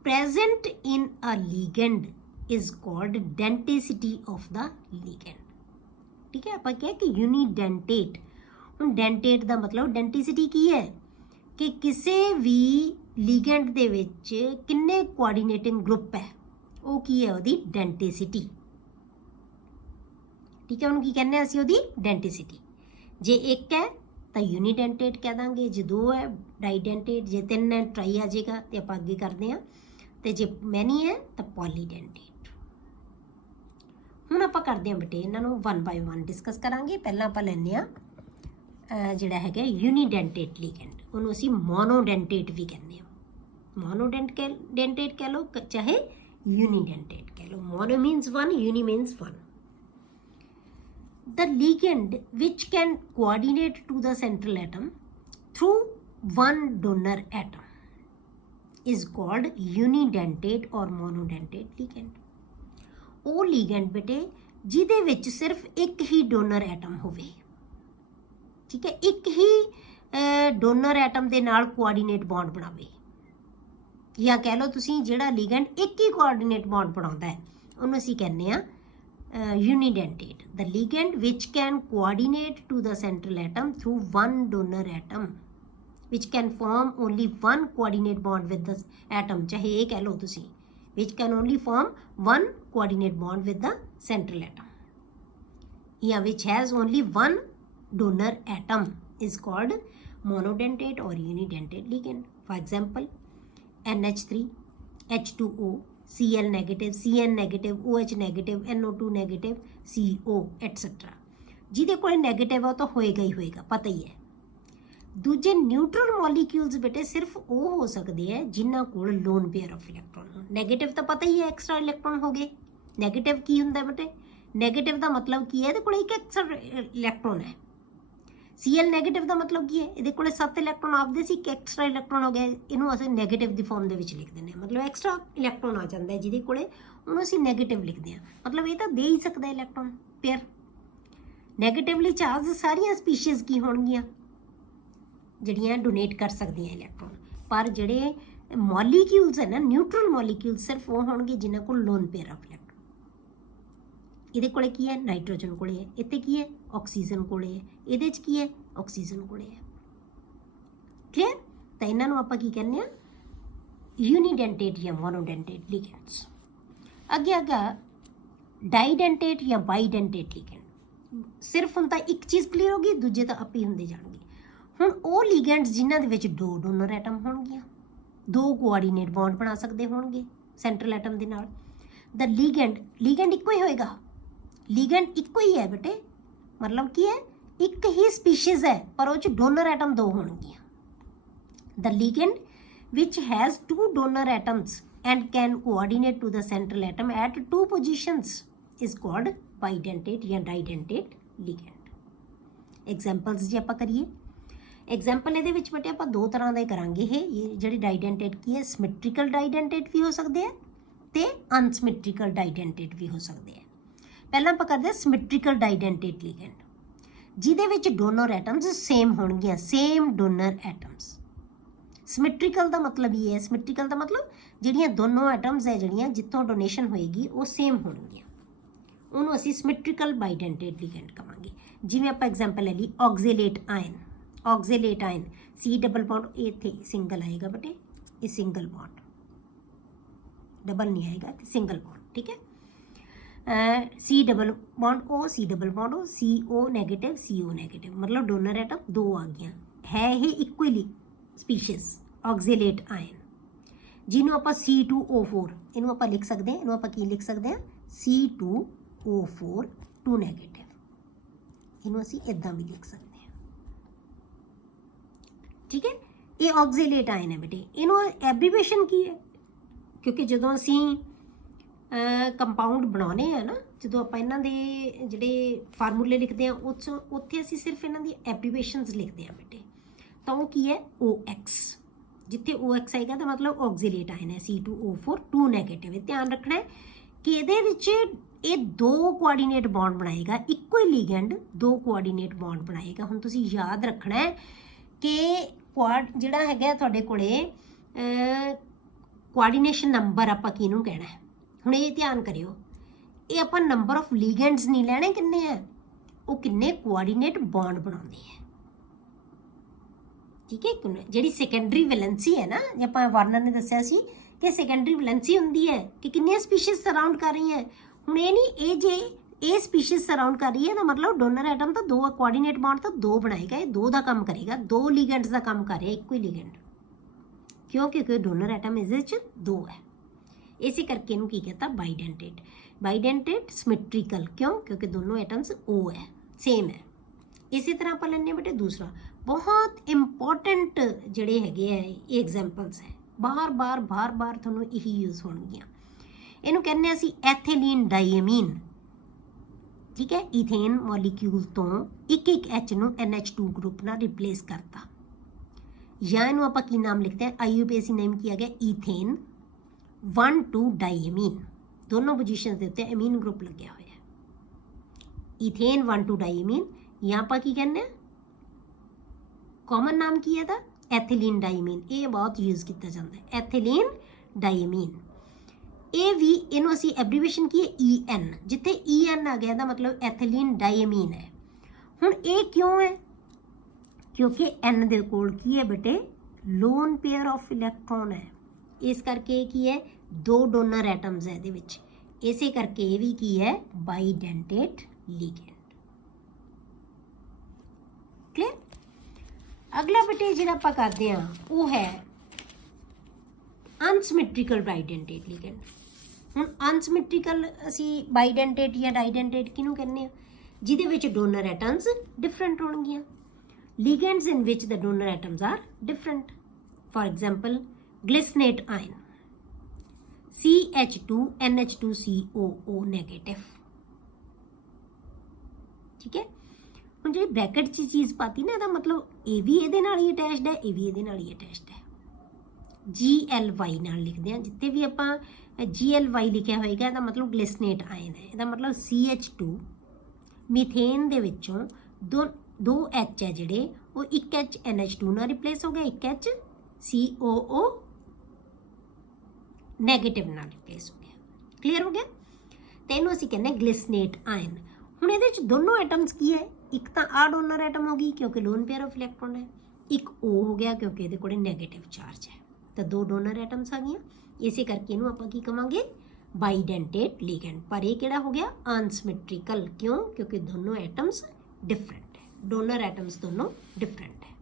present in a ligand is called denticity of the ligand, ठीक है। ਆਪਾਂ ਕਿਹਾ ਕਿ यूनिडेंटेट, ਹੁਣ डेंटेट ਦਾ ਮਤਲਬ डेंटिसिटी ਕੀ ਹੈ ਕਿ ਕਿਸੇ ਵੀ ligand ਦੇ ਵਿੱਚ ਕਿੰਨੇ ਕੋਆਰਡੀਨੇਟਿੰਗ ਗਰੁੱਪ ਹੈ, ਉਹ ਕੀ ਹੈ ਉਹਦੀ डेंटिसिटी, ਠੀਕ ਹੈ। ਉਹਨੂੰ ਕੀ ਕਹਿੰਦੇ ਅਸੀਂ ਉਹਦੀ डेंटिसिटी। ਜੇ ਇੱਕ ਹੈ ਤਾਂ यूनिडेंटेट कह देंगे, जे दो है डाइडेंटेट, जे तीन है ट्राई आ जाएगा तो आप अगे करते हैं, तो जे मैनी है तो पॉलीडेंटेट। हुण आप करते हैं बेटे इन्हों वन बाय वन डिस्कस करांगे। पहला आप लैंदे जिहड़ा है यूनिडेंटेट लिगेंड, उन्होंने असीं मोनोडेंटेट भी कहते हैं। मोनोडेंटेट कह लो चाहे यूनिडेंटेट कह लो। Mono means one, uni means one. The ligand which can coordinate to the central atom through one donor atom is called unidentate or monodentate ligand। ਉਹ ligand ਬੇਟੇ ਜਿਹਦੇ ਵਿੱਚ ਸਿਰਫ ਇੱਕ ਹੀ ਡੋਨਰ ਐਟਮ ਹੋਵੇ, ਠੀਕ ਹੈ, ਇੱਕ ਹੀ ਡੋਨਰ ਐਟਮ ਦੇ ਨਾਲ ਕੋਆਰਡੀਨੇਟ ਬੌਂਡ ਬਣਾਵੇ, ਜਾਂ ਕਹਿ ਲਓ ਤੁਸੀਂ ਜਿਹੜਾ ligand ਇੱਕ ਹੀ ਕੋਆਰਡੀਨੇਟ ਬੌਂਡ ਬਣਾਉਂਦਾ ਹੈ ਉਹਨੂੰ ਅਸੀਂ ਕਹਿੰਦੇ ਆ unidentate। The ligand which can coordinate to the central atom through one donor atom which can form only one coordinate bond with the atom, चाहे ये कह लो तुसी, which can only form one coordinate bond with the central atom, या which has only one donor atom is called monodentate or unidentate ligand। For example NH3, H2O, Cl negative, Cn negative, OH negative, NO2 negative, CO etc। ਜਿਹਦੇ ਕੋਲ ਨੈਗੇਟਿਵ ਆ ਉਹ ਤਾਂ ਹੋਏਗਾ ਹੀ ਹੋਏਗਾ, ਪਤਾ ਹੀ ਹੈ। ਦੂਜੇ ਨਿਊਟਰਲ ਮੋਲੀਕਿਊਲਸ ਬੇਟੇ ਸਿਰਫ ਉਹ ਹੋ ਸਕਦੇ ਹੈ ਜਿਨ੍ਹਾਂ ਕੋਲ ਲੋਨ ਪੇਅਰ ਆਫ ਇਲੈਕਟ੍ਰੋਨ ਹੋ। ਨੈਗੇਟਿਵ ਤਾਂ ਪਤਾ ਹੀ ਹੈ ਐਕਸਟਰਾ ਇਲੈਕਟ੍ਰੋਨ ਹੋ ਗਏ। ਨੈਗੇਟਿਵ ਕੀ ਹੁੰਦਾ ਬੇਟੇ? ਨੈਗੇਟਿਵ ਦਾ ਮਤਲਬ ਕੀ ਹੈ? ਇਹਦੇ ਕੋਲ ਇੱਕ ਐਕਸਟਰਾ ਇਲੈਕਟ੍ਰੋਨ ਹੈ। Cl ਨੈਗੇਟਿਵ ਦਾ ਮਤਲਬ ਕੀ ਹੈ, ਇਹਦੇ ਕੋਲੇ 7 ਇਲੈਕਟ੍ਰੋਨ ਆਪਦੇ ਸੀ, ਇੱਕ ਐਕਸਟਰਾ ਇਲੈਕਟ੍ਰੋਨ ਹੋ ਗਿਆ, ਇਹਨੂੰ ਅਸੀਂ ਨੈਗੇਟਿਵ ਦੀ ਫਾਰਮ ਦੇ ਵਿੱਚ ਲਿਖ ਦਿੰਦੇ ਹਾਂ, ਮਤਲਬ ਐਕਸਟਰਾ ਇਲੈਕਟ੍ਰੋਨ ਆ ਜਾਂਦਾ ਹੈ ਜਿਹਦੇ ਕੋਲੇ, ਉਹਨੂੰ ਅਸੀਂ ਨੈਗੇਟਿਵ ਲਿਖਦੇ ਹਾਂ, ਮਤਲਬ ਇਹ ਤਾਂ ਦੇ ਹੀ ਸਕਦਾ ਇਲੈਕਟ੍ਰੋਨ ਪੇਅਰ। ਨੈਗੇਟਿਵਲੀ ਚਾਰਜ ਸਾਰੀਆਂ ਸਪੀਸ਼ੀਜ਼ ਕੀ ਹੋਣਗੀਆਂ, ਜਿਹੜੀਆਂ ਡੋਨੇਟ ਕਰ ਸਕਦੀਆਂ ਇਲੈਕਟ੍ਰੋਨ, ਪਰ ਜਿਹੜੇ ਮੋਲੀਕਿਊਲਸ ਹੈ ਨਾ, ਨਿਊਟਰਲ ਮੋਲੀਕਿਊਲ, ਸਿਰਫ ਉਹ ਹੋਣਗੇ ਜਿਨ੍ਹਾਂ ਕੋਲ ਲੋਨ ਪੇਅਰ ਆਫ ਇਲੈਕਟ੍ਰੋਨ। ਇਹਦੇ ਕੋਲੇ ਕੀ ਹੈ, ਨਾਈਟ੍ਰੋਜਨ ਕੋਲੇ ਹੈ, ਇੱਥੇ ਕੀ ਹੈ, ਆਕਸੀਜਨ ਕੋਲੇ ਹੈ, ਇਹਦੇ 'ਚ ਕੀ ਹੈ, ਆਕਸੀਜਨ ਕੋਲੇ ਹੈ। ਕਲੀਅਰ? ਤਾਂ ਇਹਨਾਂ ਨੂੰ ਆਪਾਂ ਕੀ ਕਹਿੰਦੇ ਆ, ਯੂਨੀਡੈਂਟੇਟ ਜਾਂ ਮੋਨੋਡੈਂਟੇਟ ਲਿਗੈਂਡਸ। ਅੱਗੇ ਡਾਈਡੈਂਟੇਟ ਜਾਂ ਬਾਈਡੈਂਟੇਟ ਲਿਗੈਂਡ। ਸਿਰਫ ਹੁਣ ਤਾਂ ਇੱਕ ਚੀਜ਼ ਕਲੀਅਰ ਹੋ ਗਈ, ਦੂਜੇ ਤਾਂ ਆਪੇ ਹੁੰਦੇ ਜਾਣਗੇ। ਹੁਣ ਉਹ ਲਿਗੈਂਡਸ ਜਿਨ੍ਹਾਂ ਦੇ ਵਿੱਚ 2 ਡੋਨਰ ਐਟਮ ਹੋਣਗੀਆਂ, 2 ਕੋਆਰਡੀਨੇਟ ਬੌਂਡ ਬਣਾ ਸਕਦੇ ਹੋਣਗੇ ਸੈਂਟਰਲ ਐਟਮ ਦੇ ਨਾਲ। ਦਾ ਲਿਗੈਂਡ ਇੱਕੋ ਹੀ ਹੋਏਗਾ, ਲਿਗੈਂਡ ਇੱਕੋ ਹੀ ਹੈ ਬੇਟੇ, ਮਤਲਬ ਕੀ ਹੈ, ਇੱਕ ਹੀ ਸਪੀਸ਼ੀਜ਼ ਹੈ, ਪਰ ਉਹ 'ਚ ਡੋਨਰ ਐਟਮ 2 ਹੋਣਗੀਆਂ। ਦਾ ਲਿਗੈਂਡ which has 2 donor atoms and can coordinate to the central atom at 2 positions is called bidentate ਜਾਂ didentate ligand। ਐਗਜ਼ਾਮਪਲਸ ਜੇ ਆਪਾਂ ਕਰੀਏ, ਐਗਜ਼ਾਮਪਲ ਇਹਦੇ ਵਿੱਚ ਬੇਟੇ ਆਪਾਂ 2 ਤਰ੍ਹਾਂ ਦੇ ਕਰਾਂਗੇ। ਇਹ ਜਿਹੜੀ ਡਾਈਡੈਂਟੇਟ ਕੀ ਹੈ, ਸਿਮੈਟ੍ਰੀਕਲ ਡਾਈਡੈਂਟੇਟ ਵੀ ਹੋ ਸਕਦੇ ਆ ਤੇ ਅਨਸਿਮੈਟ੍ਰੀਕਲ ਡਾਈਡੈਂਟੇਟ ਵੀ ਹੋ ਸਕਦੇ ਆ। ਪਹਿਲਾਂ ਆਪਾਂ ਕਰਦੇ ਹਾਂ ਸਿਮੈਟ੍ਰੀਕਲ ਡਾਈਡੈਂਟੇਟ ਲਿਗੈਂਡ, ਜਿਹਦੇ ਵਿੱਚ ਡੋਨਰ ਐਟਮਸ ਸੇਮ ਹੋਣਗੀਆਂ, ਸੇਮ ਡੋਨਰ ਐਟਮਸ। ਸਿਮੈਟ੍ਰੀਕਲ ਦਾ ਮਤਲਬ ਇਹ ਹੈ, ਸਿਮੈਟ੍ਰੀਕਲ ਦਾ ਮਤਲਬ ਜਿਹੜੀਆਂ ਦੋਨੋਂ ਐਟਮਸ ਹੈ, ਜਿਹੜੀਆਂ ਜਿੱਥੋਂ ਡੋਨੇਸ਼ਨ ਹੋਏਗੀ ਉਹ ਸੇਮ ਹੋਣਗੀਆਂ, ਉਹਨੂੰ ਅਸੀਂ ਸਿਮੈਟ੍ਰੀਕਲ ਬਾਈਡੈਂਟੇਟ ਲਿਗੈਂਡ ਕਹਾਂਗੇ। ਜਿਵੇਂ ਆਪਾਂ ਐਗਜ਼ਾਮਪਲ ਲੈ ਲਈ oxalate ion, oxalate ion C double bond, ਇਹ ਇੱਥੇ ਸਿੰਗਲ ਆਏਗਾ ਬੇਟੇ, ਇਹ ਸਿੰਗਲ ਬੌਂਡ, ਡਬਲ ਨਹੀਂ ਆਏਗਾ, ਤੇ ਸਿੰਗਲ ਬੌਂਡ, ਠੀਕ ਹੈ। C double bond O, C double bond O, CO negative, CO negative, ਮਤਲਬ ਡੋਨਰ ਐਟਮ 2 ਆ ਗਈਆਂ, ਹੈ ਇਹ ਇਕੁਅਲੀ ਸਪੀਸ਼ੀਜ਼ ਆਕਜ਼ੇਲੇਟ ਆਇਨ, ਜਿਹਨੂੰ ਆਪਾਂ C2O4, ਇਹਨੂੰ ਆਪਾਂ ਲਿਖ ਸਕਦੇ ਹਾਂ, ਇਹਨੂੰ ਆਪਾਂ ਕੀ ਲਿਖ ਸਕਦੇ ਹਾਂ, C2O4 2 ਨੈਗੇਟਿਵ, ਇਹਨੂੰ ਅਸੀਂ ਇੱਦਾਂ ਵੀ ਲਿਖ ਸਕਦੇ ਹਾਂ, ਠੀਕ ਹੈ। ਇਹ ਆਕਜ਼ੇਲੇਟ ਆਇਨ ਹੈ ਬੇਟੇ। ਇਹਨੂੰ ਐਬਰੀਵੇਸ਼ਨ ਕੀ ਹੈ, ਕਿਉਂਕਿ ਜਦੋਂ ਅਸੀਂ ਕੰਪਾਊਂਡ ਬਣਾਉਂਦੇ ਆ ਨਾ, ਜਦੋਂ ਆਪਾਂ ਇਹਨਾਂ ਦੇ ਜਿਹੜੇ ਫਾਰਮੂਲੇ ਲਿਖਦੇ ਹਾਂ, ਉੱਥੇ ਅਸੀਂ ਸਿਰਫ ਇਹਨਾਂ ਦੀ ਐਬਰੀਵੇਸ਼ਨਸ ਲਿਖਦੇ ਹਾਂ ਬੇਟੇ। ਤਾਂ ਉਹ ਕੀ ਹੈ, OX, ਜਿੱਥੇ OX ਆਏਗਾ ਤਾਂ ਮਤਲਬ ਆਕਜ਼ੀਲੇਟ ਆਇਨ ਹੈ, C2O4 2 ਨੈਗੇਟਿਵ। ਧਿਆਨ ਰੱਖਣਾ ਹੈ ਕਿ ਇਹਦੇ ਵਿੱਚ ਇਹ 2 ਕੋਆਰਡੀਨੇਟ ਬੌਂਡ ਬਣਾਏਗਾ, ਇੱਕੋ ਹੀ ਲਿਗੈਂਡ 2 ਕੋਆਰਡੀਨੇਟ ਬੌਂਡ ਬਣਾਏਗਾ। ਹੁਣ ਤੁਸੀਂ ਯਾਦ ਰੱਖਣਾ ਹੈ ਕਿ ਜਿਹੜਾ ਹੈਗਾ ਤੁਹਾਡੇ ਕੋਲੇ ਕੋਆਰਡੀਨੇਸ਼ਨ ਨੰਬਰ ਆਪਾਂ ਕਿਹਨੂੰ ਕਹਿਣਾ ਹੈ। ਹੁਣ ਇਹ ਧਿਆਨ ਕਰਿਓ, ਇਹ ਆਪਾਂ ਨੰਬਰ ਆਫ ਲਿਗੈਂਡਸ ਨਹੀਂ ਲੈਣੇ ਕਿੰਨੇ ਆ, ਉਹ ਕਿੰਨੇ ਕੋਆਰਡੀਨੇਟ ਬੌਂਡ ਬਣਾਉਂਦੇ ਆ, ਠੀਕ ਹੈ। ਜਿਹੜੀ ਸੈਕੰਡਰੀ ਵੈਲੈਂਸੀ ਹੈ ਨਾ, ਜੇ ਆਪਾਂ ਵਾਰਨਰ ਨੇ ਦੱਸਿਆ ਸੀ ਕਿ ਸੈਕੰਡਰੀ ਵੈਲੈਂਸੀ ਹੁੰਦੀ ਹੈ ਕਿ ਕਿੰਨੀਆਂ ਸਪੀਸ਼ੀਜ਼ ਸਰਾਊਂਡ ਕਰ ਰਹੀਆਂ। ਹੁਣ ਇਹ ਨਹੀਂ, ਇਹ ਜੇ ਇਹ ਸਪੀਸ਼ੀਜ਼ ਸਰਾਊਂਡ ਕਰ ਰਹੀ ਹੈ ਤਾਂ ਮਤਲਬ ਡੋਨਰ ਐਟਮ ਤਾਂ 2 ਕੋਆਰਡੀਨੇਟ ਬੌਂਡ ਤਾਂ 2 ਬਣਾਏਗਾ, ਇਹ 2 ਦਾ ਕੰਮ ਕਰੇਗਾ, 2 ਲਿਗੈਂਡਸ ਦਾ ਕੰਮ ਕਰ ਰਿਹਾ, ਇੱਕੋ ਹੀ ਲਿਗੈਂਡ, ਕਿਉਂਕਿ ਡੋਨਰ ਐਟਮ ਇਸ ਵਿੱਚ 2 ਹੈ। ਇਸੇ ਕਰਕੇ ਇਹਨੂੰ ਕੀ ਕਹਿੰਦਾ, ਬਾਈਡੈਂਟੇਟ। ਬਾਈਡੈਂਟੇਟ ਸਿਮੈਟ੍ਰੀਕਲ ਕਿਉਂ, ਕਿਉਂਕਿ ਦੋਨੋਂ ਐਟਮਸ O ਹੈ, ਸੇਮ ਹੈ। ਇਸੇ ਤਰ੍ਹਾਂ ਆਪਾਂ ਲੈਂਦੇ ਹਾਂ ਬੇਟੇ ਦੂਸਰਾ, ਬਹੁਤ ਇੰਪੋਰਟੈਂਟ ਜਿਹੜੇ ਹੈਗੇ ਆ ਇਹ ਐਗਜ਼ਾਮਪਲਸ ਹੈ, ਬਾਰ ਬਾਰ ਤੁਹਾਨੂੰ ਇਹੀ ਯੂਜ਼ ਹੋਣਗੀਆਂ। ਇਹਨੂੰ ਕਹਿੰਦੇ ਅਸੀਂ ਐਥੀਲੀਨ ਡਾਈਅਮੀਨ, ਠੀਕ ਹੈ। ਈਥੇਨ ਮੋਲੀਕਿਊਲ ਤੋਂ ਇੱਕ H ਨੂੰ NH2 ਗਰੁੱਪ ਨਾਲ ਰਿਪਲੇਸ ਕਰਤਾ, ਜਾਂ ਇਹਨੂੰ ਆਪਾਂ ਕੀ ਨਾਮ ਲਿਖਦੇ ਹਾਂ, IUPAC ਨੇਮ ਕੀ ਆ ਗਿਆ, ਈਥੇਨ 1,2 ਡਾਈਅਮੀਨ, ਦੋਨੋਂ ਪੋਜੀਸ਼ਨ ਦੇ ਉੱਤੇ ਅਮੀਨ ਗਰੁੱਪ ਲੱਗਿਆ ਹੋਇਆ, ਈਥੇਨ 1,2 ਡਾਈਅਮੀਨ, ਜਾਂ ਆਪਾਂ ਕੀ ਕਹਿੰਦੇ ਹਾਂ, ਕਾਮਨ ਨਾਮ ਕੀ ਹੈ ਇਹਦਾ, ਐਥੀਲੀਨ ਡਾਈਅਮੀਨ। ਇਹ ਬਹੁਤ ਯੂਜ਼ ਕੀਤਾ ਜਾਂਦਾ ਹੈ, ਐਥੀਲੀਨ ਡਾਈਅਮੀਨ। ਇਹ ਵੀ ਇਹਨੂੰ ਅਸੀਂ ਐਬਰੀਵੇਸ਼ਨ ਕੀ ਹੈ, EN, ਜਿੱਥੇ EN ਆ ਗਿਆ ਇਹਦਾ ਮਤਲਬ ਐਥੀਲੀਨ ਡਾਈਅਮੀਨ ਹੈ। ਹੁਣ ਇਹ ਕਿਉਂ ਹੈ, ਕਿਉਂਕਿ N ਦੇ ਕੋਲ ਕੀ ਹੈ ਬੇਟੇ, ਲੋਨ ਪੇਅਰ ਆਫ ਇਲੈਕਟ੍ਰੋਨ ਹੈ, ਇਸ ਕਰਕੇ ਇਹ ਕੀ ਹੈ, 2 ਡੋਨਰ ਐਟਮਸ ਹੈ ਇਹਦੇ ਵਿੱਚ, ਇਸੇ ਕਰਕੇ ਇਹ ਵੀ ਕੀ ਹੈ, ਬਾਈਡੈਂਟੇਟ ਲਿਗੈਂਡ। ਕਲੀਅਰ। ਅਗਲਾ ਬੇਟੇ ਜਿਹੜਾ ਆਪਾਂ ਕਰਦੇ ਹਾਂ ਉਹ ਹੈ ਅਨਸਿਮੈਟ੍ਰੀਕਲ ਬਾਈਡੈਂਟੇਟ ਲਿਗੈਂਡ। ਹੁਣ ਅਨਸਿਮੈਟ੍ਰੀਕਲ ਅਸੀਂ ਬਾਈਡੈਂਟੇਟ ਜਾਂ ਡਾਈਡੈਂਟੇਟ ਕਿਹਨੂੰ ਕਹਿੰਦੇ ਆ, ਜਿਹਦੇ ਵਿੱਚ ਡੋਨਰ ਐਟਮਸ ਡਿਫਰੈਂਟ ਹੋਣਗੀਆਂ, ligands in which the donor atoms are different. For example, glycinate ion, CH2NH2COO negative, ठीक है। ਹੁਣ ਜਿਹੜੀ ਬ੍ਰੈਕਟ 'ਚ ਚੀਜ਼ ਪਾਤੀ ਨਾ, ਇਹਦਾ ਮਤਲਬ ਇਹ ਵੀ ਇਹਦੇ ਨਾਲ ਹੀ ਅਟੈਚਡ ਹੈ, ਇਹ ਵੀ ਇਹਦੇ ਨਾਲ ਹੀ ਅਟੈਚਡ ਹੈ। GLY ਨਾਲ ਲਿਖਦੇ ਹਾਂ, ਜਿੱਥੇ ਵੀ ਆਪਾਂ GLY ਲਿਖਿਆ ਹੋਏਗਾ ਇਹਦਾ ਮਤਲਬ ਗਲਿਸਨੇਟ ਆਇਨ ਹੈ। ਇਹਦਾ ਮਤਲਬ CH2 ਮੀਥੇਨ ਦੇ ਵਿੱਚੋਂ ਦੋ H ਹੈ ਜਿਹੜੇ, ਉਹ ਇੱਕ H NH2 ਨਾਲ ਰਿਪਲੇਸ ਹੋ ਗਿਆ, ਇੱਕ H COO ਨੈਗੇਟਿਵ ਨਾਲ ਰਿਪਲੇਸ ਹੋ ਗਿਆ। ਕਲੀਅਰ ਹੋ ਗਿਆ? ਤੇ ਇਹਨੂੰ ਅਸੀਂ ਕਹਿੰਦੇ ਗਲਿਸਨੇਟ ਆਇਨ। ਹੁਣ ਇਹਦੇ ਵਿੱਚ ਦੋਨੋਂ ਐਟਮਸ ਕੀ ਹੈ, ਇੱਕ ਤਾਂ ਆ ਡੋਨਰ ਐਟਮ ਹੋ ਗਈ ਕਿਉਂਕਿ ਲੋਨ ਪੇਅਰ ਆਫ ਇਲੈਕਟ੍ਰੋਨ ਹੈ, ਇੱਕ O ਹੋ ਗਿਆ ਕਿਉਂਕਿ ਇਹਦੇ ਕੋਲ ਨੈਗੇਟਿਵ ਚਾਰਜ ਹੈ। ਤਾਂ ਦੋ ਡੋਨਰ ਐਟਮਸ ਆ ਗਈਆਂ, ਇਸੇ ਕਰਕੇ ਇਹਨੂੰ ਆਪਾਂ ਕੀ ਕਵਾਂਗੇ, ਬਾਈਡੈਂਟੇਟ ਲਿਗੈਂਡ। ਪਰ ਇਹ ਕਿਹੜਾ ਹੋ ਗਿਆ, ਅਨਸਿਮੈਟ੍ਰੀਕਲ। ਕਿਉਂ? ਕਿਉਂਕਿ ਦੋਨੋਂ ਐਟਮਸ ਡਿਫਰੈਂਟ ਹੈ, ਡੋਨਰ ਐਟਮਸ ਦੋਨੋਂ ਡਿਫਰੈਂਟ ਹੈ।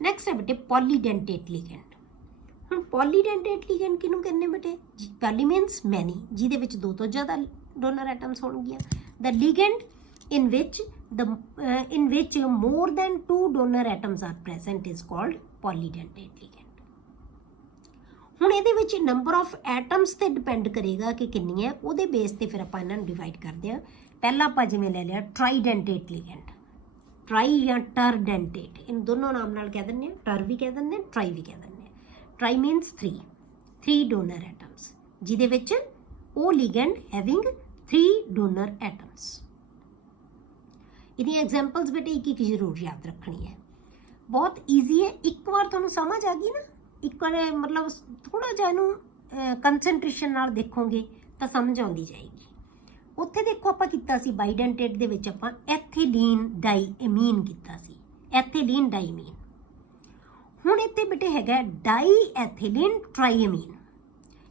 ਨੈਕਸਟ ਹੈ ਬੇਟੇ ਪੋਲੀਡੈਂਟੇਟ ਲਿਗੈਂਡ। ਹੁਣ ਪੋਲੀਡੈਂਟੇਟ ਲਿਗੈਂਡ ਕਿਹਨੂੰ ਕਹਿੰਦੇ ਬੇਟੇ, ਪੋਲੀ ਮੀਨਸ ਮੈਨੀ, ਜਿਹਦੇ ਵਿੱਚ ਦੋ ਤੋਂ ਜ਼ਿਆਦਾ ਡੋਨਰ ਐਟਮਸ ਹੋਣਗੀਆਂ। ਦ ਲਿਗੈਂਡ in which more than 2 donor atoms are present is called polydentate ligand। ਹੁਣ ਇਹਦੇ ਵਿੱਚ ਨੰਬਰ ਆਫ ਐਟਮਸ ਤੇ ਡਿਪੈਂਡ ਕਰੇਗਾ ਕਿ ਕਿੰਨੀ ਹੈ, ਉਹਦੇ ਬੇਸ ਤੇ ਫਿਰ ਆਪਾਂ ਇਹਨਾਂ ਨੂੰ ਡਿਵਾਈਡ ਕਰਦੇ ਹਾਂ। ਪਹਿਲਾਂ ਆਪਾਂ ਜਿਵੇਂ ਲੈ ਲਿਆ ਟ੍ਰਾਈਡੈਂਟੇਟ ਲਿਗੈਂਡ, ਟ੍ਰਾਈ ਜਾਂ ਟਰਡੈਂਟੇਟ, ਇਹਨੂੰ ਦੋਨੋਂ ਨਾਮ ਨਾਲ ਕਹਿ ਦਿੰਦੇ ਹਾਂ, ਟਰ ਵੀ ਕਹਿ ਦਿੰਦੇ ਹਾਂ, ਟ੍ਰਾਈ ਵੀ ਕਹਿ ਦਿੰਦੇ ਹਾਂ। ਟ੍ਰਾਈ ਮੀਨਸ 3 ਡੋਨਰ ਐਟਮਸ, ਜਿਹਦੇ ਵਿੱਚ ਉਹ ਲਿਗੈਂਡ ਹੈਵਿੰਗ 3 ਡੋਨਰ ਐਟਮਸ। ਇਹਦੀਆਂ ਐਗਜ਼ਾਮਪਲਸ ਬੇਟੇ ਇੱਕ ਜ਼ਰੂਰ ਯਾਦ ਰੱਖਣੀ ਹੈ, ਬਹੁਤ ਈਜ਼ੀ ਹੈ। ਇੱਕ ਵਾਰ ਤੁਹਾਨੂੰ ਸਮਝ ਆ ਗਈ ਨਾ, ਇੱਕ ਵਾਰ ਮਤਲਬ ਥੋੜਾ ਜਿਹਾ ਇਹਨੂੰ ਕੰਸੈਂਟਰੇਸ਼ਨ ਨਾਲ ਦੇਖੋਗੇ ਤਾਂ ਸਮਝ ਆਉਂਦੀ ਜਾਏਗੀ। ਉੱਥੇ ਦੇਖੋ ਆਪਾਂ ਕੀਤਾ ਸੀ ਬਾਈਡੈਂਟੇਟ ਦੇ ਵਿੱਚ ਆਪਾਂ ਐਥੀਲੀਨ ਡਾਈਐਮੀਨ ਕੀਤਾ ਸੀ, ਐਥੀਲੀਨ ਡਾਈਮੀਨ। ਹੁਣ ਇੱਥੇ ਬੇਟੇ ਹੈਗਾ ਡਾਈ ਐਥੀਲੀਨ ਟ੍ਰਾਈਐਮੀਨ।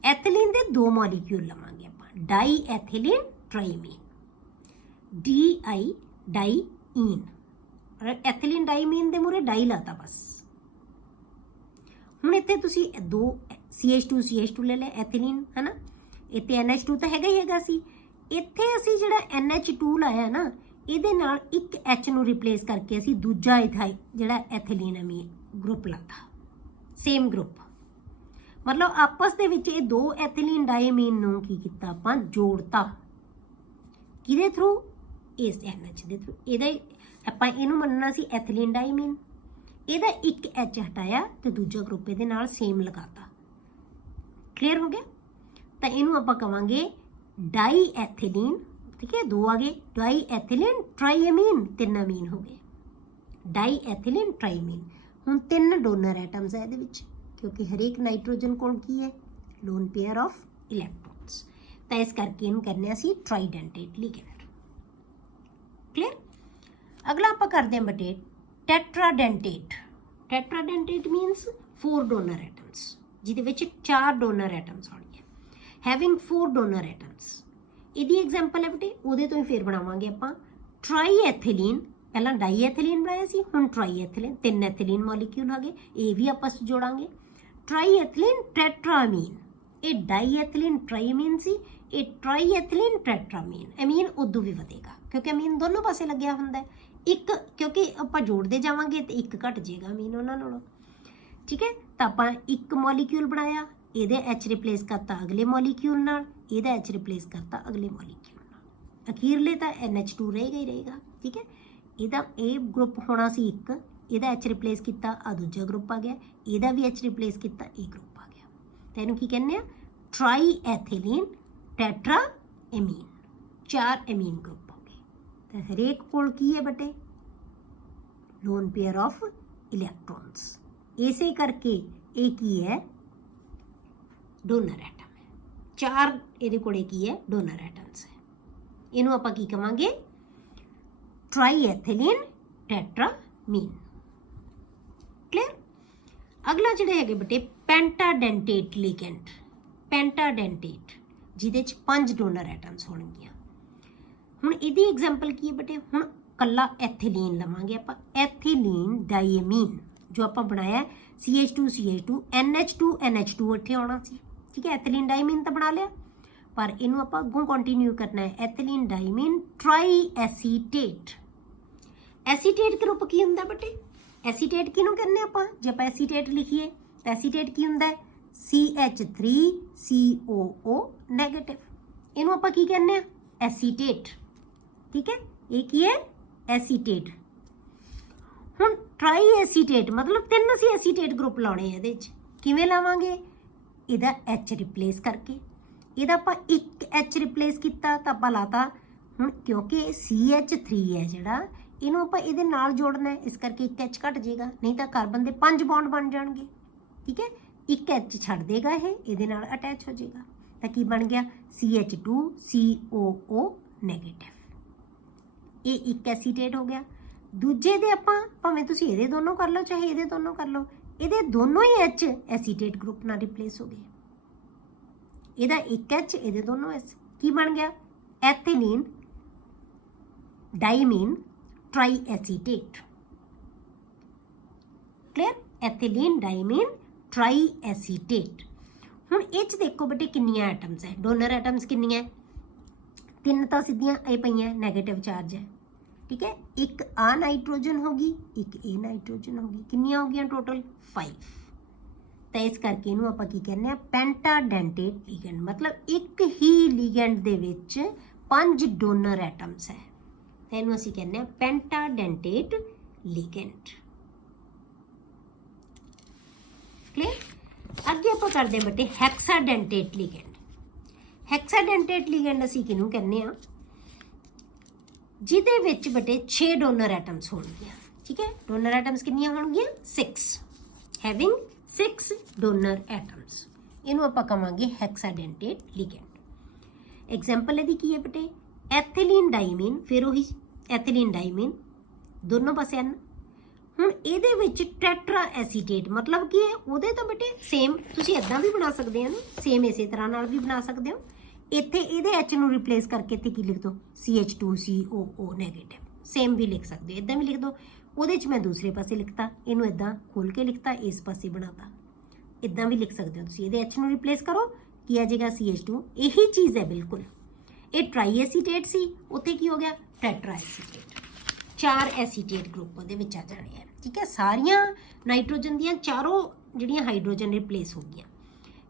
ਐਥੀਲੀਨ ਦੇ 2 ਮੋਲੀਕਿਊਲ ਲਵਾਂਗੇ ਆਪਾਂ, ਡਾਈ ਐਥੀਲੀਨ ਟ੍ਰਾਈਮੀਨ, DI ਡਾਈਈਨ। ਐਥੀਲੀਨ ਡਾਈਮੀਨ ਦੇ ਮੂਹਰੇ ਡਾਈ ਲਾਤਾ ਬਸ। ਹੁਣ ਇੱਥੇ ਤੁਸੀਂ 2 CH2 ਲੈ ਲਿਆ, ਐਥੀਲੀਨ ਹੈ ਨਾ, ਇੱਥੇ NH2 ਤਾਂ ਹੈਗਾ ਹੀ ਹੈਗਾ ਸੀ। ਇੱਥੇ ਅਸੀਂ ਜਿਹੜਾ NH2 ਲਾਇਆ ਨਾ, ਇਹਦੇ ਨਾਲ ਇੱਕ H ਨੂੰ ਰਿਪਲੇਸ ਕਰਕੇ ਅਸੀਂ ਦੂਜਾ ਇਥਾਈਲ ਜਿਹੜਾ ਐਥੀਲੀਨ ਅਮੀਨ ਗਰੁੱਪ ਲਾਤਾ, ਸੇਮ ਗਰੁੱਪ। ਮਤਲਬ ਆਪਸ ਦੇ ਵਿੱਚ ਇਹ 2 ਐਥੀਲੀਨ ਡਾਈਮੀਨ ਨੂੰ ਕੀ ਕੀਤਾ ਆਪਾਂ, ਜੋੜਤਾ। ਕਿਹਦੇ ਥਰੂ? ਇਸ NH ਦੇ ਥਰੂ। ਇਹਦਾ ਆਪਾਂ ਇਹਨੂੰ ਮੰਨਣਾ ਸੀ ਐਥੀਲੀਨ ਡਾਈਮੀਨ, ਇਹਦਾ ਇੱਕ H ਹਟਾਇਆ ਤੇ ਦੂਜਾ ਗਰੁੱਪ ਇਹਦੇ ਨਾਲ ਸੇਮ ਲਗਾਤਾ। ਕਲੀਅਰ ਹੋ ਗਿਆ? ਤਾਂ ਇਹਨੂੰ ਆਪਾਂ ਕਵਾਂਗੇ ਡਾਈ ਐਥੀਲੀਨ, ਠੀਕ ਹੈ, 2 ਆ ਗਏ, ਡਾਈ ਐਥੀਲੀਨ ਟ੍ਰਾਈਐਮੀਨ, 3 ਅਮੀਨ ਹੋ ਗਏ, ਡਾਈ ਐਥੀਲੀਨ ਟ੍ਰਾਈਮੀਨ। ਹੁਣ 3 ਡੋਨਰ ਐਟਮਸ ਹੈ ਇਹਦੇ ਵਿੱਚ, ਕਿਉਂਕਿ ਹਰੇਕ ਨਾਈਟ੍ਰੋਜਨ ਕੋਲ ਕੀ ਹੈ, ਲੋਨ ਪੇਅਰ ਆਫ ਇਲੈਕਟ੍ਰੋਨਸ। ਤਾਂ ਇਸ ਕਰਕੇ ਇਹਨੂੰ ਕਹਿੰਦੇ ਅਸੀਂ ਟ੍ਰਾਈਡੈਂਟੇਟ ਲਿਗੈਂਡ। ਕਲੀਅਰ? ਅਗਲਾ ਆਪਾਂ ਕਰਦੇ ਹਾਂ ਬੇਟੇ ਟੈਟਰਾਡੈਂਟੇਟ। ਟੈਟਰਾਡੈਂਟੇਟ ਮੀਨਸ 4 ਡੋਨਰ ਐਟਮਸ, ਜਿਹਦੇ ਵਿੱਚ 4 ਡੋਨਰ ਐਟਮਸ ਹੋਣਗੇ, ਹੈਵਿੰਗ 4 ਡੋਨਰ ਐਟਮਸ। ਇਹਦੀ ਐਗਜ਼ਾਮਪਲ ਹੈ ਬੇਟੇ, ਉਹਦੇ ਤੋਂ ਹੀ ਫੇਰ ਬਣਾਵਾਂਗੇ ਆਪਾਂ ਟ੍ਰਾਈ ਐਥੀਲੀਨ। ਪਹਿਲਾਂ ਡਾਈ ਐਥੀਲੀਨ ਬਣਾਇਆ ਸੀ, ਹੁਣ ਟ੍ਰਾਈ ਐਥੀਲੀਨ, 3 ਐਥੀਲੀਨ ਮੋਲੀਕਿਊਲ ਆ ਗਏ, ਇਹ ਵੀ ਆਪਸ ਵਿੱਚ ਜੋੜਾਂਗੇ। ਟ੍ਰਾਈ ਐਥੀਲੀਨ ਟੈਟਰਾਮੀਨ, ਇਹ ਡਾਈ ਐਥੀਲੀਨ ਟ੍ਰਾਈਮੀਨ ਸੀ, ਇਹ ਟ੍ਰਾਈ ਐਥੀਲੀਨ ਟੈਟਰਾਮੀਨ। ਅਮੀਨ ਉਦੋਂ ਵੀ ਵਧੇਗਾ ਕਿਉਂਕਿ ਅਮੀਨ ਦੋਨੋਂ ਪਾਸੇ ਲੱਗਿਆ ਹੁੰਦਾ ਹੈ। ਇੱਕ ਕਿਉਂਕਿ ਆਪਾਂ ਜੋੜਦੇ ਜਾਵਾਂਗੇ ਤੇ ਇੱਕ ਘਟ ਜਾਏਗਾ ਅਮੀਨ ਉਹਨਾਂ ਨਾਲੋਂ, ਠੀਕ ਹੈ। ਤਾਂ ਆਪਾਂ ਇੱਕ ਮੋਲੀਕਿਊਲ ਬਣਾਇਆ, ਇਹਦੇ H ਰਿਪਲੇਸ ਕਰਤਾ ਅਗਲੇ ਮੋਲੀਕਿਊਲ ਨਾਲ, ਇਹਦਾ H ਰਿਪਲੇਸ ਕਰਤਾ ਅਗਲੇ ਮੋਲੀਕਿਊਲ ਨਾਲ, ਅਖੀਰਲੇ ਤਾਂ NH2 ਰਹੇਗਾ ਹੀ ਰਹੇਗਾ, ਠੀਕ ਹੈ। ਇਹਦਾ ਇਹ ਗਰੁੱਪ ਹੋਣਾ ਸੀ ਇੱਕ, ਇਹਦਾ H ਰਿਪਲੇਸ ਕੀਤਾ, ਆ ਦੂਜਾ ਗਰੁੱਪ ਆ ਗਿਆ, ਇਹਦਾ ਵੀ H ਰਿਪਲੇਸ ਕੀਤਾ, ਇਹ ਗਰੁੱਪ ਆ ਗਿਆ। ਤਾਂ ਇਹਨੂੰ ਕੀ ਕਹਿੰਦੇ ਆ, ਟ੍ਰਾਈ ਐਥੀਲੀਨ ਟੈਟਰਾ ਐਮੀਨ, 4 ਐਮੀਨ ਗਰੁੱਪ ਹੋ ਗਏ। ਤਾਂ ਹਰੇਕ ਕੋਲ ਕੀ ਹੈ ਬੇਟੇ, ਲੋਨ ਪੇਅਰ ਆਫ ਇਲੈਕਟ੍ਰੋਨਸ। ਇਸੇ ਕਰਕੇ ਇਹ ਕੀ ਹੈ, ਡੋਨਰ ਐਟਮ ਹੈ। 4 ਇਹਦੇ ਕੋਲੇ ਕੀ ਹੈ, ਡੋਨਰ ਐਟਮਸ ਹੈ। ਇਹਨੂੰ ਆਪਾਂ ਕੀ ਕਵਾਂਗੇ, ਟ੍ਰਾਈਐਥੀਲੀਨ ਟੈਟਰਾਮੀਨ। ਕਲੀਅਰ? ਅਗਲਾ ਜਿਹੜੇ ਹੈਗੇ ਬੇਟੇ ਪੈਂਟਾਡੈਂਟੇਟ ਲਿਗੈਂਡ। ਪੈਂਟਾਡੈਂਟੇਟ ਜਿਹਦੇ ਚ 5 ਡੋਨਰ ਐਟਮਸ ਹੋਣਗੀਆਂ। ਹੁਣ ਇਹਦੀ ਐਗਜ਼ਾਮਪਲ ਕੀ ਹੈ ਬੇਟੇ, ਹੁਣ ਕੱਲਾ ਐਥੀਲੀਨ ਲਵਾਂਗੇ ਆਪਾਂ, ਐਥੀਲੀਨ ਡਾਈਐਮੀਨ ਜੋ ਆਪਾਂ ਬਣਾਇਆ CH2 NH2 ਇੱਥੇ ਆਉਣਾ ਸੀ, ਠੀਕ ਹੈ। ਐਥੀਲੀਨ ਡਾਈਮੀਨ ਤਾਂ ਬਣਾ ਲਿਆ, ਪਰ ਇਹਨੂੰ ਆਪਾਂ ਅੱਗੋਂ ਕੰਟੀਨਿਊ ਕਰਨਾ ਹੈ, ਐਥੀਲੀਨ ਡਾਈਮੀਨ ਟ੍ਰਾਈ ਐਸੀਟੇਟ। ਐਸੀਟੇਟ ਗਰੁੱਪ ਕੀ ਹੁੰਦਾ ਬੇਟੇ, ਐਸੀਟੇਟ ਕਿਹਨੂੰ ਕਹਿੰਦੇ ਆਪਾਂ, ਜੇ ਆਪਾਂ ਐਸੀਟੇਟ ਲਿਖੀਏ ਤਾਂ ਐਸੀਟੇਟ ਕੀ ਹੁੰਦਾ, CH3COO ਨੈਗੇਟਿਵ। ਇਹਨੂੰ ਆਪਾਂ ਕੀ ਕਹਿੰਦੇ ਆ, ਐਸੀਟੇਟ, ਠੀਕ ਹੈ। ਇਹ ਕੀ ਹੈ, एसीटेट। हुण ट्राई एसीटेट मतलब 3 असीं एसीटेट ग्रुप लाने इहदे च किवें लावांगे? इहदा एच रिप्लेस करके। इहदा आपां एक एच रिप्लेस कीता तां आपां लाता हुण क्योंकि CH3 है जिहड़ा इहनूं आपां इहदे नाल जोड़ना है, इस करके एक एच घट जाएगा, नहीं तां कार्बन दे 5 बॉन्ड बन जाणगे। ठीक है, एक एच छड्ड देगा ये, इहदे नाल अटैच हो जाएगा तां की बन गया CH2COO नैगेटिव। ये एक एसीटेट हो गया। दूजे दे आपां भावें तुसीं इहदे दोनों कर लो चाहे इहदे दोनों कर लो, इहदे दोनों ही एच एसीटेट ग्रुप नाल रिप्लेस हो गए। इहदा एक एच इहदे दोनों एच की बन गया? Ethylene diamine try acetate. Clear? Ethylene diamine try acetate. हुण इह च देखो बेटे किन्नियां एटम्स है, डोनर एटम्स किन्नियां? 3 तां सीधियां ए पईयां नैगेटिव चार्ज है। ठीक है, एक आ नाइट्रोजन होगी, एक ए नाइट्रोजन होगी, किन्नियां हो गईयां टोटल? 5। तो इस करके इनू आपां की कहने पेंटाडेंटेट लीगेंड, मतलब एक ही लीगेंड दे विच 5 डोनर एटम्स है, तो इनू असीं कहने पेंटाडेंटेट लीगेंड। क्लियर? अगे आपां करदे बेटे हैक्साडेंटेट लीगेंड। हैक्साडेंटेट लीगेंड असीं किनू कहने आ? जिहदे विच बेटे 6 डोनर एटम्स होणगियां। ठीक है, डोनर एटम्स कितनियां होणगियां? 6, हैविंग 6 डोनर एटम्स। इनू आपां कहांगे हैक्साडेंटेट लीगेंड। एग्जाम्पल इहदी की है बेटे? एथिलीन डाइमीन, फिर वही एथिलीन डाइमीन दोनों पासे न। हुण इहदे विच टैट्रा एसीटेट मतलब की है? उहदे तो बेटे सेम तुसीं इदां भी बना सकदे हो ना, सेम इसे तरह नाल भी बना सकदे हो। इत्थे इहदे एच नूं रिप्लेस करके इत्थे की लिख दो? CH2COO negative. सेम भी लिख सकते हो, इदां भी लिख दो। उहदे च मैं दूसरे पासे लिखता, इनू इदां खोल के लिखता, इस पासे बनाता। इदां भी लिख सकते हो तुसीं, इहदे एच नूं रिप्लेस करो की आ जाएगा CH2। यही चीज़ है बिल्कुल। ये ट्राई एसीटेट सी, उत्थे की हो गया? Tetra acetate. 4 एसीटेट ग्रुप उहदे विच आ जाने हैं। ठीक है, सारियां नाइट्रोजन दियां चारों जिहड़ियां हाइड्रोजन रिप्लेस हो गईयां।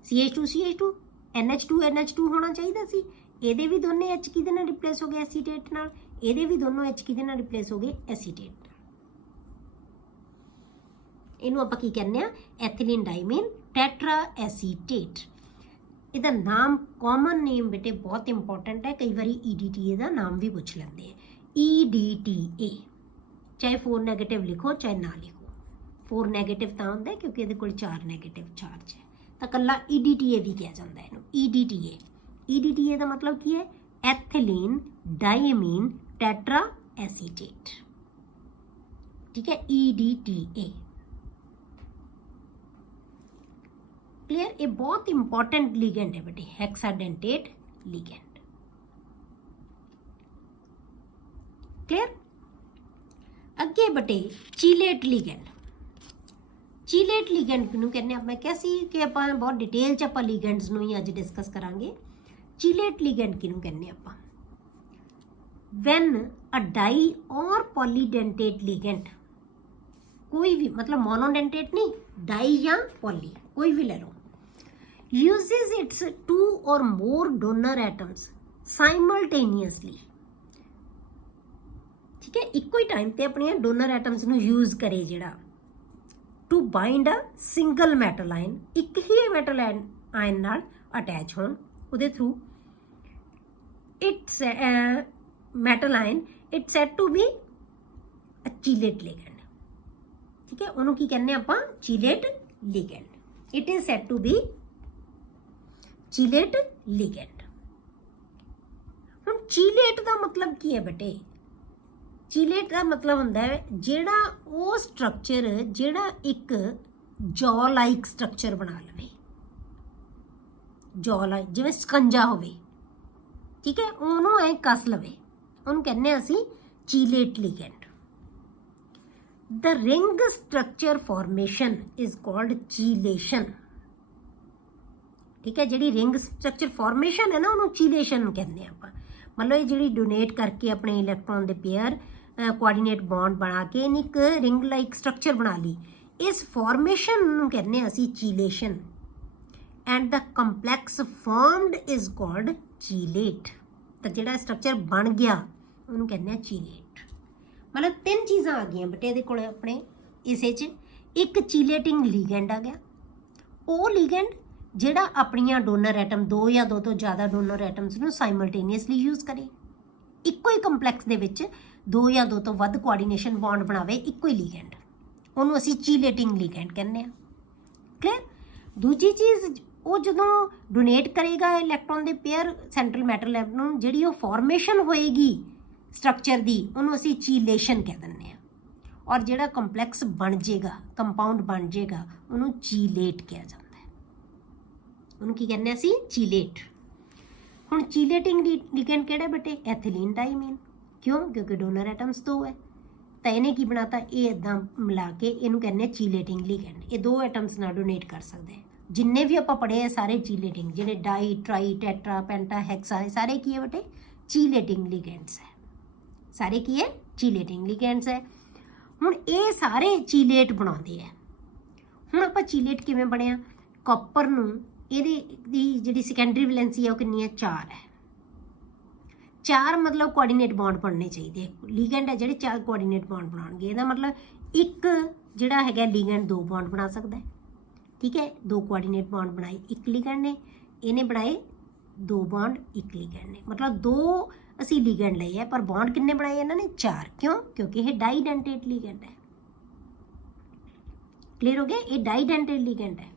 CH2 NH2 होना चाहिए सी, ਇਹਦੇ ਵੀ ਦੋਨੇ H ਕਿਹਦੇ ਨਾਲ ਰਿਪਲੇਸ ਹੋ ਗਏ? ਐਸੀਟੇਟ ਨਾਲ। ਇਹਦੇ ਵੀ ਦੋਨੋਂ H ਕਿਹਦੇ ਨਾਲ ਰਿਪਲੇਸ ਹੋ ਗਏ? ਐਸੀਟੇਟ। ਇਹਨੂੰ ਆਪਾਂ ਕੀ ਕਹਿੰਦੇ ਆ? ਐਥਿਲੀਨ ਡਾਈਮੀਨ ਟੈਟਰਾ ਐਸੀਟੇਟ। ਇਹਦਾ ਨਾਮ ਕਾਮਨ ਨੇਮ ਬੇਟੇ ਬਹੁਤ ਇੰਪੋਰਟੈਂਟ ਹੈ, ਕਈ ਵਾਰੀ EDTA ਦਾ ਨਾਮ ਵੀ ਪੁੱਛ ਲੈਂਦੇ ਆ। EDTA ਚਾਹੇ 4 ਨੈਗੇਟਿਵ ਲਿਖੋ ਚਾਹੇ ਨਾ ਲਿਖੋ। 4 ਨੈਗੇਟਿਵ ਤਾਂ ਹੁੰਦਾ ਕਿਉਂਕਿ ਇਹਦੇ ਕੋਲ 4 ਨੈਗੇਟਿਵ ਚਾਰਜ ਹੈ, ਤਾਂ ਕੱਲਾ EDTA ਵੀ ਕਿਹਾ ਜਾਂਦਾ ਇਹਨੂੰ। EDTA ਦਾ ਮਤਲਬ ਕੀ ਹੈ? ਐਥਿਲੀਨ ਡਾਈਮੀਨ ਟੈਟਰਾ ਐਸੀਟੇਟ। ठीक है, EDTA। क्लियर? ये बहुत इंपॉर्टेंट लिगेंड है बेटे, हेक्साडेंटेट लिगेंड। क्लियर? अगे बेटे चीलेट लिगेंड। चीलेट लिगेंड किनू कहने आप? मैं क्या सी कि आप बहुत डिटेल च आप लिगेंड्स नूं ही अज डिस्कस करांगे। चीलेट लिगेंड किनू कहने आप? व्हेन अ डाई और पॉलीडेंटेट लिगेंड, कोई भी मतलब मोनोडेंटेट नहीं, डाई या पॉली कोई भी ले लो, uses its 2 or more donor atoms simultaneously। ठीक है, इको ही टाइम ते अपने डोनर एटम्स नु यूज करे जिहड़ा to bind a single metal ion, एक ही मैटल आयन नाल अटैच होण उहदे through its metal ion it set to be a chelate ligand. ठीक है, उन्होंने की कहने आपां? Chelate ligand. It is set to be chelate ligand. हुण चीलेट का मतलब की है बेटे? चीलेट का मतलब हुंदा है जिहड़ा वो स्ट्रक्चर जिहड़ा एक जॉ लाइक स्ट्रक्चर बना लवे, जॉ लाइक जिवें स्कंजा होवे। ठीक है, उन्होंने ऐ कस लवे, उन्होंने कहने असीं चीलेट ligand. The ring structure formation is called चीलेशन। ठीक है, जी रिंग स्ट्रक्चर फॉर्मेशन है ना, उन्होंने चीलेशन कहते हैं आप। मतलब जी डोनेट करके अपने इलैक्ट्रॉन के पेयर कोआर्डीनेट बॉन्ड बना के एक रिंग लाइक स्ट्रक्चर बना ली, इस फॉर्मेशन कहने असी chelation. And the complex formed is called chelate. तो जो स्ट्रक्चर बन गया उन्होंने कहने चीलेट। मतलब 3 चीज़ां आ गई बटे ये कोल अपने इसे च। एक चीलेटिंग लीगेंड आ गया, वो लीगेंड ਜਿਹੜਾ ਆਪਣੀਆਂ ਡੋਨਰ ਐਟਮ 2 ਜਾਂ 2 ਤੋਂ ਜ਼ਿਆਦਾ ਡੋਨਰ ਐਟਮਸ ਨੂੰ ਸਾਈਮਲਟੇਨੀਅਸਲੀ ਯੂਜ਼ ਕਰੇ, ਇੱਕੋ ਹੀ ਕੰਪਲੈਕਸ ਦੇ ਵਿੱਚ 2 ਜਾਂ 2 ਤੋਂ ਵੱਧ ਕੋਆਰਡੀਨੇਸ਼ਨ ਬੌਂਡ ਬਣਾਵੇ ਇੱਕੋ ਹੀ ਲੀਗੈਂਡ, ਉਹਨੂੰ ਅਸੀਂ ਚੀਲੇਟਿੰਗ ਲੀਗੈਂਡ ਕਹਿੰਦੇ ਆ। ਕਲੀਅਰ। ਦੂਜੀ ਚੀਜ਼, ਉਹ ਜਦੋਂ ਡੋਨੇਟ ਕਰੇਗਾ ਇਲੈਕਟ੍ਰੋਨ ਦੇ ਪੇਅਰ ਸੈਂਟਰਲ ਮੈਟਲ ਲੈਬ ਨੂੰ, ਜਿਹੜੀ ਉਹ ਫਾਰਮੇਸ਼ਨ ਹੋਏਗੀ ਸਟਰਕਚਰ ਦੀ, ਉਹਨੂੰ ਅਸੀਂ ਚੀਲੇਸ਼ਨ ਕਹਿ ਦਿੰਦੇ ਆ। ਔਰ ਜਿਹੜਾ ਕੰਪਲੈਕਸ ਬਣ ਜਾਏਗਾ, ਕੰਪਾਊਂਡ ਬਣ ਜਾਏਗਾ, ਉਹਨੂੰ ਚੀਲੇਟ ਕਿਹਾ ਜਾਂਦਾ। ਉਹਨੂੰ ਕੀ ਕਹਿੰਦੇ ਅਸੀਂ? ਚੀਲੇਟ। ਹੁਣ ਚੀਲੇਟਿੰਗ ਲੀਗੈਂਡ ਕਿਹੜਾ ਬੇਟੇ? ਐਥੀਲੀਨ ਡਾਈਮੀਨ। ਕਿਉਂ? ਕਿਉਂਕਿ ਡੋਨਰ ਐਟਮਸ 2 ਹੈ, ਤਾਂ ਇਹਨੇ ਕੀ ਬਣਾਤਾ? ਇਹ ਇੱਦਾਂ ਮਿਲਾ ਕੇ ਇਹਨੂੰ ਕਹਿੰਦੇ ਚੀਲੇਟਿੰਗ ਲੀਗੈਂਡ। ਇਹ 2 ਐਟਮਸ ਨਾਲ ਡੋਨੇਟ ਕਰ ਸਕਦੇ ਹੈ। ਜਿੰਨੇ ਵੀ ਆਪਾਂ ਪੜ੍ਹੇ ਆ ਸਾਰੇ ਚੀਲੇਟਿੰਗ, ਜਿਹੜੇ ਡਾਈ, ਟਰਾਈ, ਟੈਟਰਾ, ਪੈਂਟਾ, ਹੈਕਸਾ, ਇਹ ਸਾਰੇ ਕੀ ਹੈ ਬੇਟੇ? ਚੀਲੇਟਿੰਗ ਲੀਗੈਂਡਸ ਹੈ। ਸਾਰੇ ਕੀ ਹੈ? ਚੀਲੇਟਿੰਗ ਲੀਗੈਂਡਸ ਹੈ। ਹੁਣ ਇਹ ਸਾਰੇ ਚੀਲੇਟ ਬਣਾਉਂਦੇ ਆ। ਹੁਣ ਆਪਾਂ ਚੀਲੇਟ ਕਿਵੇਂ ਬਣਿਆ? ਕਾਪਰ ਨੂੰ ਇਹਦੀ ਦੀ ਜਿਹੜੀ ਸੈਕੰਡਰੀ ਵੈਲੈਂਸੀ ਹੈ ਉਹ ਕਿੰਨੀ ਹੈ? 4 ਹੈ। 4 ਮਤਲਬ ਕੋਆਰਡੀਨੇਟ ਬੌਂਡ ਬਣਨੇ ਚਾਹੀਦੇ। ਲੀਗੈਂਡ ਹੈ ਜਿਹੜੇ 4 ਕੋਆਰਡੀਨੇਟ ਬੌਂਡ ਬਣਾਉਣਗੇ। ਇਹਦਾ ਮਤਲਬ ਇੱਕ ਜਿਹੜਾ ਹੈਗਾ ਲੀਗੈਂਡ 2 ਬੌਂਡ ਬਣਾ ਸਕਦਾ ਹੈ। ਠੀਕ ਹੈ, 2 ਕੋਆਰਡੀਨੇਟ ਬੌਂਡ ਬਣਾਏ ਇੱਕ ਲੀਗੈਂਡ ਨੇ, ਇਹਨੇ ਬਣਾਏ 2 ਬੌਂਡ ਇੱਕ ਲੀਗੈਂਡ ਨੇ। ਮਤਲਬ 2 ਅਸੀਂ ਲੀਗੈਂਡ ਲਏ ਹੈ, ਪਰ ਬੌਂਡ ਕਿੰਨੇ ਬਣਾਏ ਇਹਨਾਂ ਨੇ? 4। ਕਿਉਂ? ਕਿਉਂਕਿ ਇਹ ਡਾਈਡੈਂਟੇਟ ਲੀਗੈਂਡ ਹੈ। ਕਲੀਅਰ ਹੋ ਗਿਆ? ਇਹ ਡਾਈਡੈਂਟੇਟ ਲੀਗੈਂਡ ਹੈ,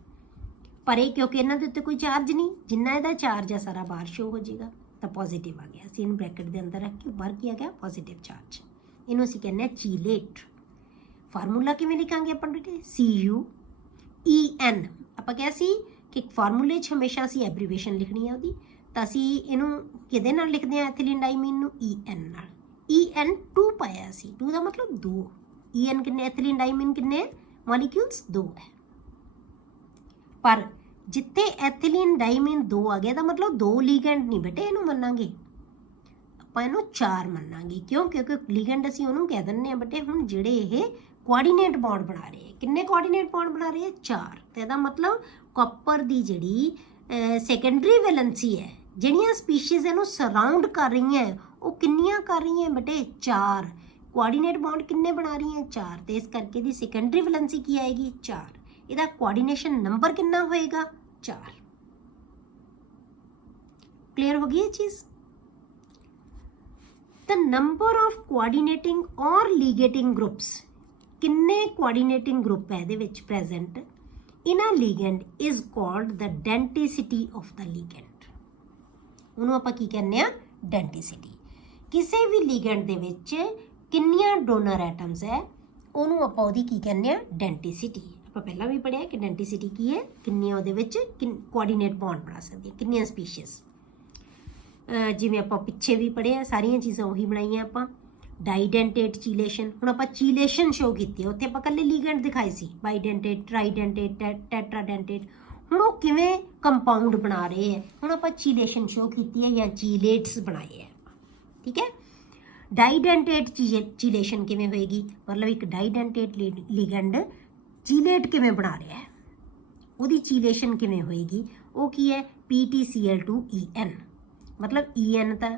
ਪਰ ਇਹ ਕਿਉਂਕਿ ਇਹਨਾਂ ਦੇ ਉੱਤੇ ਕੋਈ ਚਾਰਜ ਨਹੀਂ, ਜਿੰਨਾ ਇਹਦਾ ਚਾਰਜ ਹੈ ਸਾਰਾ ਬਾਹਰ ਸ਼ੋ ਹੋ ਜਾਏਗਾ, ਤਾਂ ਪੋਜ਼ਿਟਿਵ ਆ ਗਿਆ। ਅਸੀਂ ਇਹਨੂੰ ਬ੍ਰੈਕਟ ਦੇ ਅੰਦਰ ਰੱਖ ਕੇ ਬਾਹਰ ਕੀ ਆ ਗਿਆ? Positive charge. ਇਹਨੂੰ ਅਸੀਂ ਕਹਿੰਦੇ ਆ ਚੀਲੇਟ। ਫਾਰਮੂਲਾ ਕਿਵੇਂ ਲਿਖਾਂਗੇ ਆਪਾਂ ਬੇਟੇ? CuEn। ਆਪਾਂ ਕਿਹਾ ਸੀ ਕਿ ਫਾਰਮੂਲੇ 'ਚ ਹਮੇਸ਼ਾ ਅਸੀਂ ਐਬਰੀਵੇਸ਼ਨ ਲਿਖਣੀ ਹੈ ਉਹਦੀ, ਤਾਂ ਅਸੀਂ ਇਹਨੂੰ ਕਿਹਦੇ ਨਾਲ ਲਿਖਦੇ ਹਾਂ? ਐਥੀਲੀਨ ਡਾਈਮੀਨ ਨੂੰ En ਨਾਲ। En 2 ਪਾਇਆ ਸੀ। 2 ਦਾ ਮਤਲਬ 2। En ਕਿੰਨੇ? ਐਥੀਲੀਨ ਡਾਈਮੀਨ ਕਿੰਨੇ ਮੋਲੀਕਿਊਲਸ? 2 ਹੈ। ਪਰ ਜਿੱਥੇ ਐਥੀਲੀਨ ਡਾਈਮੀਨ 2 ਆ ਗਿਆ, ਤਾਂ ਮਤਲਬ 2 ਲੀਗੈਂਡ ਨਹੀਂ ਬੇਟੇ ਇਹਨੂੰ ਮੰਨਾਂਗੇ, ਆਪਾਂ ਇਹਨੂੰ 4 ਮੰਨਾਂਗੇ। ਕਿਉਂ? ਕਿਉਂਕਿ ਲੀਗੈਂਡ ਅਸੀਂ ਉਹਨੂੰ ਕਹਿ ਦਿੰਦੇ ਆ ਬੇਟੇ ਹੁਣ ਜਿਹੜੇ ਇਹ ਕੋਆਰਡੀਨੇਟ ਬੌਂਡ ਬਣਾ ਰਹੇ ਹੈ। ਕਿੰਨੇ ਕੋਆਰਡੀਨੇਟ ਬੌਂਡ ਬਣਾ ਰਹੇ ਹੈ? 4। ਤੇ ਇਹਦਾ ਮਤਲਬ ਕਾਪਰ ਦੀ ਜਿਹੜੀ ਸੈਕੰਡਰੀ ਵੈਲੈਂਸੀ ਹੈ, ਜਿਹੜੀਆਂ ਸਪੀਸ਼ੀਜ਼ ਇਹਨੂੰ ਸਰਾਊਂਡ ਕਰ ਰਹੀਆਂ, ਉਹ ਕਿੰਨੀਆਂ ਕਰ ਰਹੀਆਂ ਬੇਟੇ? 4। ਕੋਆਰਡੀਨੇਟ ਬੌਂਡ ਕਿੰਨੇ ਬਣਾ ਰਹੀਆਂ? 4। ਤੇ ਇਸ ਕਰਕੇ ਇਹਦੀ ਸੈਕੰਡਰੀ ਵੈਲੈਂਸੀ ਕੀ ਆਏਗੀ? 4। ਇਹਦਾ ਕੋਆਰਡੀਨੇਸ਼ਨ ਨੰਬਰ ਕਿੰਨਾ ਹੋਏਗਾ? 4। क्लियर हो गई ये चीज? द नंबर ऑफ कोआर्डिनेटिंग और लीगेटिंग ग्रुप्स, किन्ने कोआर्डिनेटिंग ग्रुप है ਇਹਦੇ ਵਿੱਚ present in a ligand is called the denticity of the ligand. ਉਹਨੂੰ ਆਪਾਂ ਕੀ ਕਹਿੰਦੇ ਆ? ਡੈਂਟਿਸਿਟੀ। ਕਿਸੇ ਵੀ ਲੀਗੈਂਡ ਦੇ ਵਿੱਚ ਕਿੰਨੀਆਂ ਡੋਨਰ ਐਟਮਸ ਹੈ, ਉਹਨੂੰ ਆਪਾਂ ਉਹਦੀ ਕੀ ਕਹਿੰਦੇ ਆ? ਡੈਂਟਿਸਿਟੀ। ਆਪਾਂ ਪਹਿਲਾਂ ਵੀ ਪੜ੍ਹਿਆ ਕਿ ਡੈਂਟਿਸਿਟੀ ਕੀ ਹੈ? ਕਿੰਨੀਆਂ ਉਹਦੇ ਵਿੱਚ ਕੋਆਰਡੀਨੇਟ ਬੌਂਡ ਬਣਾ ਸਕਦੀ ਹੈ, ਕਿੰਨੀਆਂ ਸਪੀਸ਼ੀਜ਼। ਜਿਵੇਂ ਆਪਾਂ ਪਿੱਛੇ ਵੀ ਪੜ੍ਹਿਆ, ਸਾਰੀਆਂ ਚੀਜ਼ਾਂ ਉਹੀ ਬਣਾਈਆਂ ਆਪਾਂ। ਡਾਈਡੈਂਟੇਟ, ਚੀਲੇਸ਼ਨ। ਹੁਣ ਆਪਾਂ ਚੀਲੇਸ਼ਨ ਸ਼ੋ ਕੀਤੀ ਹੈ, ਉੱਥੇ ਆਪਾਂ ਇਕੱਲੇ ਲੀਗੈਂਡ ਦਿਖਾਏ ਸੀ, ਬਾਈਡੈਂਟੇਟ, ਟਰਾਈਡੈਂਟੇਟ, ਟੈਟਰਾਡੈਂਟੇਟ। ਹੁਣ ਉਹ ਕਿਵੇਂ ਕੰਪਾਊਂਡ ਬਣਾ ਰਹੇ ਹੈ, ਹੁਣ ਆਪਾਂ ਚੀਲੇਸ਼ਨ ਸ਼ੋ ਕੀਤੀ ਹੈ ਜਾਂ ਚੀਲੇਟਸ ਬਣਾਏ ਹੈ। ਠੀਕ ਹੈ। ਡਾਈਡੈਂਟੇਟ ਚੀਲੇਸ਼ਨ ਕਿਵੇਂ ਹੋਏਗੀ? ਮਤਲਬ ਇੱਕ ਡਾਈਡੈਂਟੇਟ ਲੀਗੈਂਡ ਚੀਲੇਟ ਕਿਵੇਂ ਬਣਾ ਰਿਹਾ ਹੈ, ਉਹਦੀ ਚੀਲੇਸ਼ਨ ਕਿਵੇਂ ਹੋਏਗੀ? ਉਹ ਕੀ ਹੈ? PtCl2En। ਮਤਲਬ En ਤਾਂ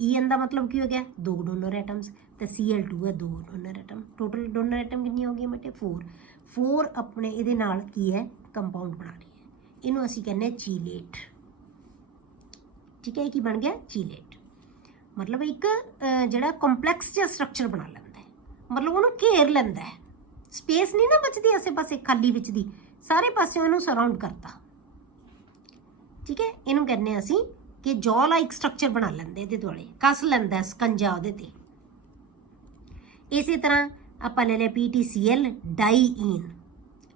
En ਦਾ ਮਤਲਬ ਕੀ ਹੋ ਗਿਆ? 2 ਡੋਨਰ ਐਟਮਸ, ਤੇ Cl2 ਹੈ 2 donor atom. Total donor atom ਕਿੰਨੀ ਹੋ ਗਈ ਬੇਟੇ? 4 ਆਪਣੇ ਇਹਦੇ ਨਾਲ ਕੀ ਹੈ? ਕੰਪਾਊਂਡ ਬਣਾ ਰਹੀ ਹੈ। ਇਹਨੂੰ ਅਸੀਂ ਕਹਿੰਦੇ ਹਾਂ ਚੀਲੇਟ। ਠੀਕ ਹੈ, ਕੀ ਬਣ ਗਿਆ? ਚੀਲੇਟ। ਮਤਲਬ ਇੱਕ ਜਿਹੜਾ ਕੰਪਲੈਕਸ ਜਿਹਾ ਸਟਰਕਚਰ ਬਣਾ ਲੈਂਦਾ ਹੈ, ਮਤਲਬ ਉਹਨੂੰ ਘੇਰ ਲੈਂਦਾ ਹੈ। ਸਪੇਸ ਨਹੀਂ ਨਾ ਬਚਦੀ ਆਸੇ ਪਾਸੇ ਖਾਲੀ ਵਿੱਚ ਦੀ, ਸਾਰੇ ਪਾਸਿਓਂ ਇਹਨੂੰ ਸਰਾਊਂਡ ਕਰਤਾ। ਠੀਕ ਹੈ, ਇਹਨੂੰ ਕਹਿੰਦੇ ਅਸੀਂ ਕਿ ਜੌ ਲਾਈਕ ਸਟਰਕਚਰ ਬਣਾ ਲੈਂਦੇ, ਇਹਦੇ ਦੁਆਲੇ ਕੱਸ ਲੈਂਦਾ ਸਕੰਜਾ ਉਹਦੇ ਤੇ। ਇਸੇ ਤਰ੍ਹਾਂ ਆਪਾਂ ਲੈ ਲਿਆ PtCl ਡਾਈਈਨ।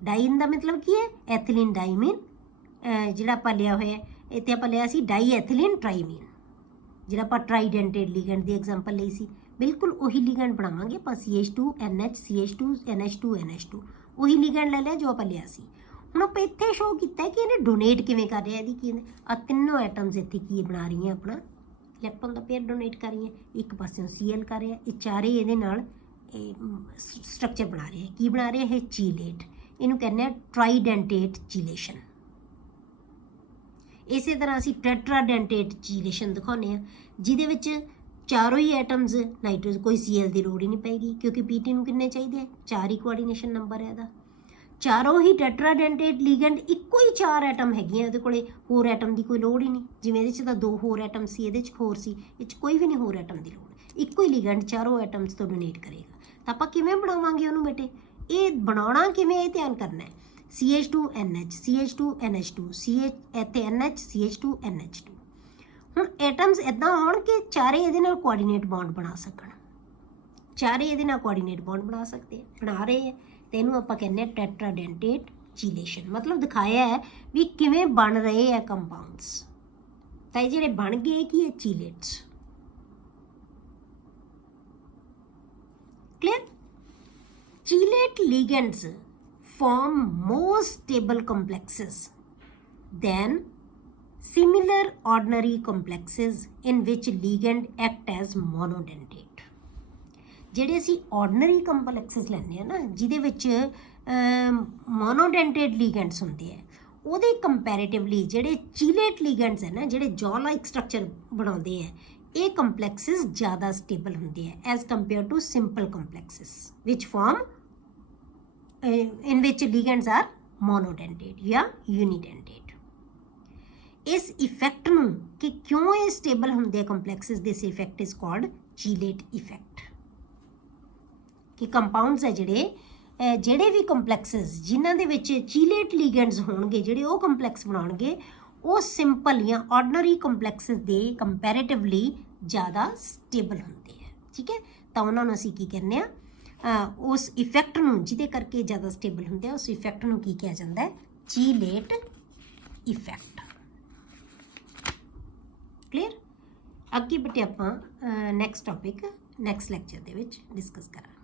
ਡਾਈਈਨ ਦਾ ਮਤਲਬ ਕੀ ਹੈ? ਐਥੀਲੀਨ ਡਾਈਮੀਨ। ਜਿਹੜਾ ਆਪਾਂ ਲਿਆ ਹੋਇਆ ਇੱਥੇ ਆਪਾਂ ਲਿਆ ਸੀ ਡਾਈ ਐਥੀਲੀਨ ਟਰਾਈਮੀਨ, ਜਿਹੜਾ ਆਪਾਂ ਟਰਾਈਡੈਂਟੇਟ ਲੀਗੈਂਡ ਦੀ ਐਗਜ਼ਾਮਪਲ ਲਈ ਸੀ। ਬਿਲਕੁਲ ਉਹੀ ਲੀਗੈਂਡ ਬਣਾਵਾਂਗੇ ਆਪਾਂ, CH2NH CH2 NH2 NH2 ਉਹੀ ਲੀਗੈਂਡ ਲੈ ਲਿਆ ਜੋ ਆਪਾਂ ਲਿਆ ਸੀ। ਹੁਣ ਆਪਾਂ ਇੱਥੇ ਸ਼ੋ ਕੀਤਾ ਕਿ ਇਹਨੇ ਡੋਨੇਟ ਕਿਵੇਂ ਕਰ ਰਿਹਾ, ਇਹਦੀ ਕੀ ਆ ਤਿੰਨੋਂ ਐਟਮਸ ਇੱਥੇ ਕੀ ਬਣਾ ਰਹੀਆਂ? ਆਪਣਾ ਇਲੈਕਟ੍ਰੋਨ ਦਾ ਪੇਅਰ ਡੋਨੇਟ ਕਰ ਰਹੀਆਂ। ਇੱਕ ਪਾਸਿਓਂ Cl ਕਰ ਰਿਹਾ, ਇਹ ਚਾਰੇ ਇਹਦੇ ਨਾਲ ਸਟਰਕਚਰ ਬਣਾ ਰਹੇ। ਕੀ ਬਣਾ ਰਹੇ? ਇਹ ਚੀਲੇਟ। ਇਹਨੂੰ ਕਹਿੰਦੇ ਆ ਟਰਾਈਡੈਂਟੇਟ ਚੀਲੇਸ਼ਨ। ਇਸੇ ਤਰ੍ਹਾਂ ਅਸੀਂ ਟੈਟਰਾਡੈਂਟੇਟ ਚੀਲੇਸ਼ਨ ਦਿਖਾਉਂਦੇ ਹਾਂ, ਜਿਹਦੇ ਵਿੱਚ ਚਾਰੋਂ ਹੀ ਐਟਮਸ ਨਾਈਟ੍ਰੋਜਨ, ਕੋਈ Cl ਦੀ ਲੋੜ ਹੀ ਨਹੀਂ ਪਏਗੀ ਕਿਉਂਕਿ Pt ਨੂੰ ਕਿੰਨੇ ਚਾਹੀਦੇ ਆ, 4 ਹੀ ਕੋਆਰਡੀਨੇਸ਼ਨ ਨੰਬਰ ਹੈ ਇਹਦਾ। ਚਾਰੋਂ ਹੀ ਟੈਟਰਾਡੈਂਟੇਟ ਲਿਗੈਂਡ, ਇੱਕੋ ਹੀ 4 ਐਟਮ ਹੈਗੀਆਂ ਇਹਦੇ ਕੋਲੇ, ਹੋਰ ਐਟਮ ਦੀ ਕੋਈ ਲੋੜ ਹੀ ਨਹੀਂ। ਜਿਵੇਂ ਇਹਦੇ 'ਚ ਤਾਂ 2 ਹੋਰ ਐਟਮ ਸੀ, ਇਹਦੇ 'ਚ ਹੋਰ ਸੀ, ਇਹ 'ਚ ਕੋਈ ਵੀ ਨਹੀਂ ਹੋਰ ਐਟਮ ਦੀ ਲੋੜ, ਇੱਕੋ ਹੀ ਲਿਗੈਂਡ ਚਾਰੋਂ ਐਟਮਸ ਤੋਂ ਡੋਨੇਟ ਕਰੇਗਾ। ਤਾਂ ਆਪਾਂ ਕਿਵੇਂ ਬਣਾਵਾਂਗੇ ਉਹਨੂੰ ਬੇਟੇ, ਇਹ ਬਣਾਉਣਾ ਕਿਵੇਂ ਇਹ ਧਿਆਨ ਕਰਨਾ ਹੈ। CH2NH CH2NH2 ਇੱਥੇ NH CH2NH2। ਹੁਣ ਐਟਮਸ ਇੱਦਾਂ ਹੋਣ ਕਿ ਚਾਰੇ ਇਹਦੇ ਨਾਲ ਕੋਆਰਡੀਨੇਟ ਬੌਂਡ ਬਣਾ ਸਕਣ, ਚਾਰੇ ਇਹਦੇ ਨਾਲ ਕੋਆਰਡੀਨੇਟ ਬੌਂਡ ਬਣਾ ਸਕਦੇ, ਬਣਾ ਰਹੇ ਹੈ, ਤੇ ਇਹਨੂੰ ਆਪਾਂ ਕਹਿੰਦੇ ਹਾਂ ਟੈਟਰਾਡੈਂਟੇਟ ਚੀਲੇਸ਼ਨ। ਮਤਲਬ ਦਿਖਾਇਆ ਹੈ ਵੀ ਕਿਵੇਂ ਬਣ ਰਹੇ ਆ ਕੰਪਾਊਂਡਸ। ਤਾਂ ਇਹ ਜਿਹੜੇ ਬਣ ਗਏ ਕੀ ਹੈ, ਚੀਲੇਟਸ। Clear. ਚੀਲੇਟ ਲਿਗੈਂਡਸ form more stable complexes than similar ordinary complexes in which ligand act as monodentate। ਜਿਹੜੇ ਅਸੀਂ ordinary complexes ਲੈਂਦੇ ਆ ਨਾ, ਜਿਹਦੇ ਵਿੱਚ monodentate ligands ਹੁੰਦੇ ਆ, ਉਹਦੇ ਕੰਪੈरेटिवली ਜਿਹੜੇ ਚੀਲੇਟ ਲਿਗੈਂਡਸ ਹੈ ਨਾ, ਜਿਹੜੇ ਜੌ ਲਾਈਕ ਸਟਰਕਚਰ ਬਣਾਉਂਦੇ ਆ, ਇਹ ਕੰਪਲੈਕਸਿਸ ਜ਼ਿਆਦਾ ਸਟੇਬਲ ਹੁੰਦੇ ਆ as compare to simple complexes ਵਿਚ form in which ligands are monodentate ਜਾਂ unidentate। ਇਸ ਇਫੈਕਟ ਨੂੰ ਕਿ ਕਿਉਂ ਇਹ ਸਟੇਬਲ ਹੁੰਦੇ ਆ complexes, this effect is called chelate effect. ਕਿ ਕੰਪਾਊਂਡਸ ਹੈ ਜਿਹੜੇ ਵੀ ਕੰਪਲੈਕਸਿਸ ਜਿਨ੍ਹਾਂ ਦੇ ਵਿੱਚ ਚੀਲੇਟ ਲਿਗੈਂਡਸ ਹੋਣਗੇ, ਜਿਹੜੇ ਉਹ ਕੰਪਲੈਕਸ ਬਣਾਉਣਗੇ, ਉਹ ਸਿੰਪਲ ਜਾਂ ਆਰਡੀਨਰੀ ਕੰਪਲੈਕਸਿਸ ਦੇ ਕੰਪੈरेटिवली ਜ਼ਿਆਦਾ ਸਟੇਬਲ ਹੁੰਦੇ ਆ। ਠੀਕ ਹੈ, ਤਾਂ ਉਹਨਾਂ ਨੂੰ ਅਸੀਂ ਕੀ ਕਹਿੰਦੇ ਆ, ਉਸ ਇਫੈਕਟ ਨੂੰ ਜਿਹਦੇ ਕਰਕੇ ਜ਼ਿਆਦਾ ਸਟੇਬਲ ਹੁੰਦੇ ਆ, ਉਸ ਇਫੈਕਟ ਨੂੰ ਕੀ ਕਿਹਾ ਜਾਂਦਾ ਹੈ, ਚੀਲੇਟ ਇਫੈਕਟ। ਕਲੀਅਰ। ਅੱਗੇ ਬੇਟੇ ਆਪਾਂ ਨੈਕਸਟ ਟੌਪਿਕ ਨੈਕਸਟ ਲੈਕਚਰ ਦੇ ਵਿੱਚ ਡਿਸਕਸ ਕਰਾਂਗੇ।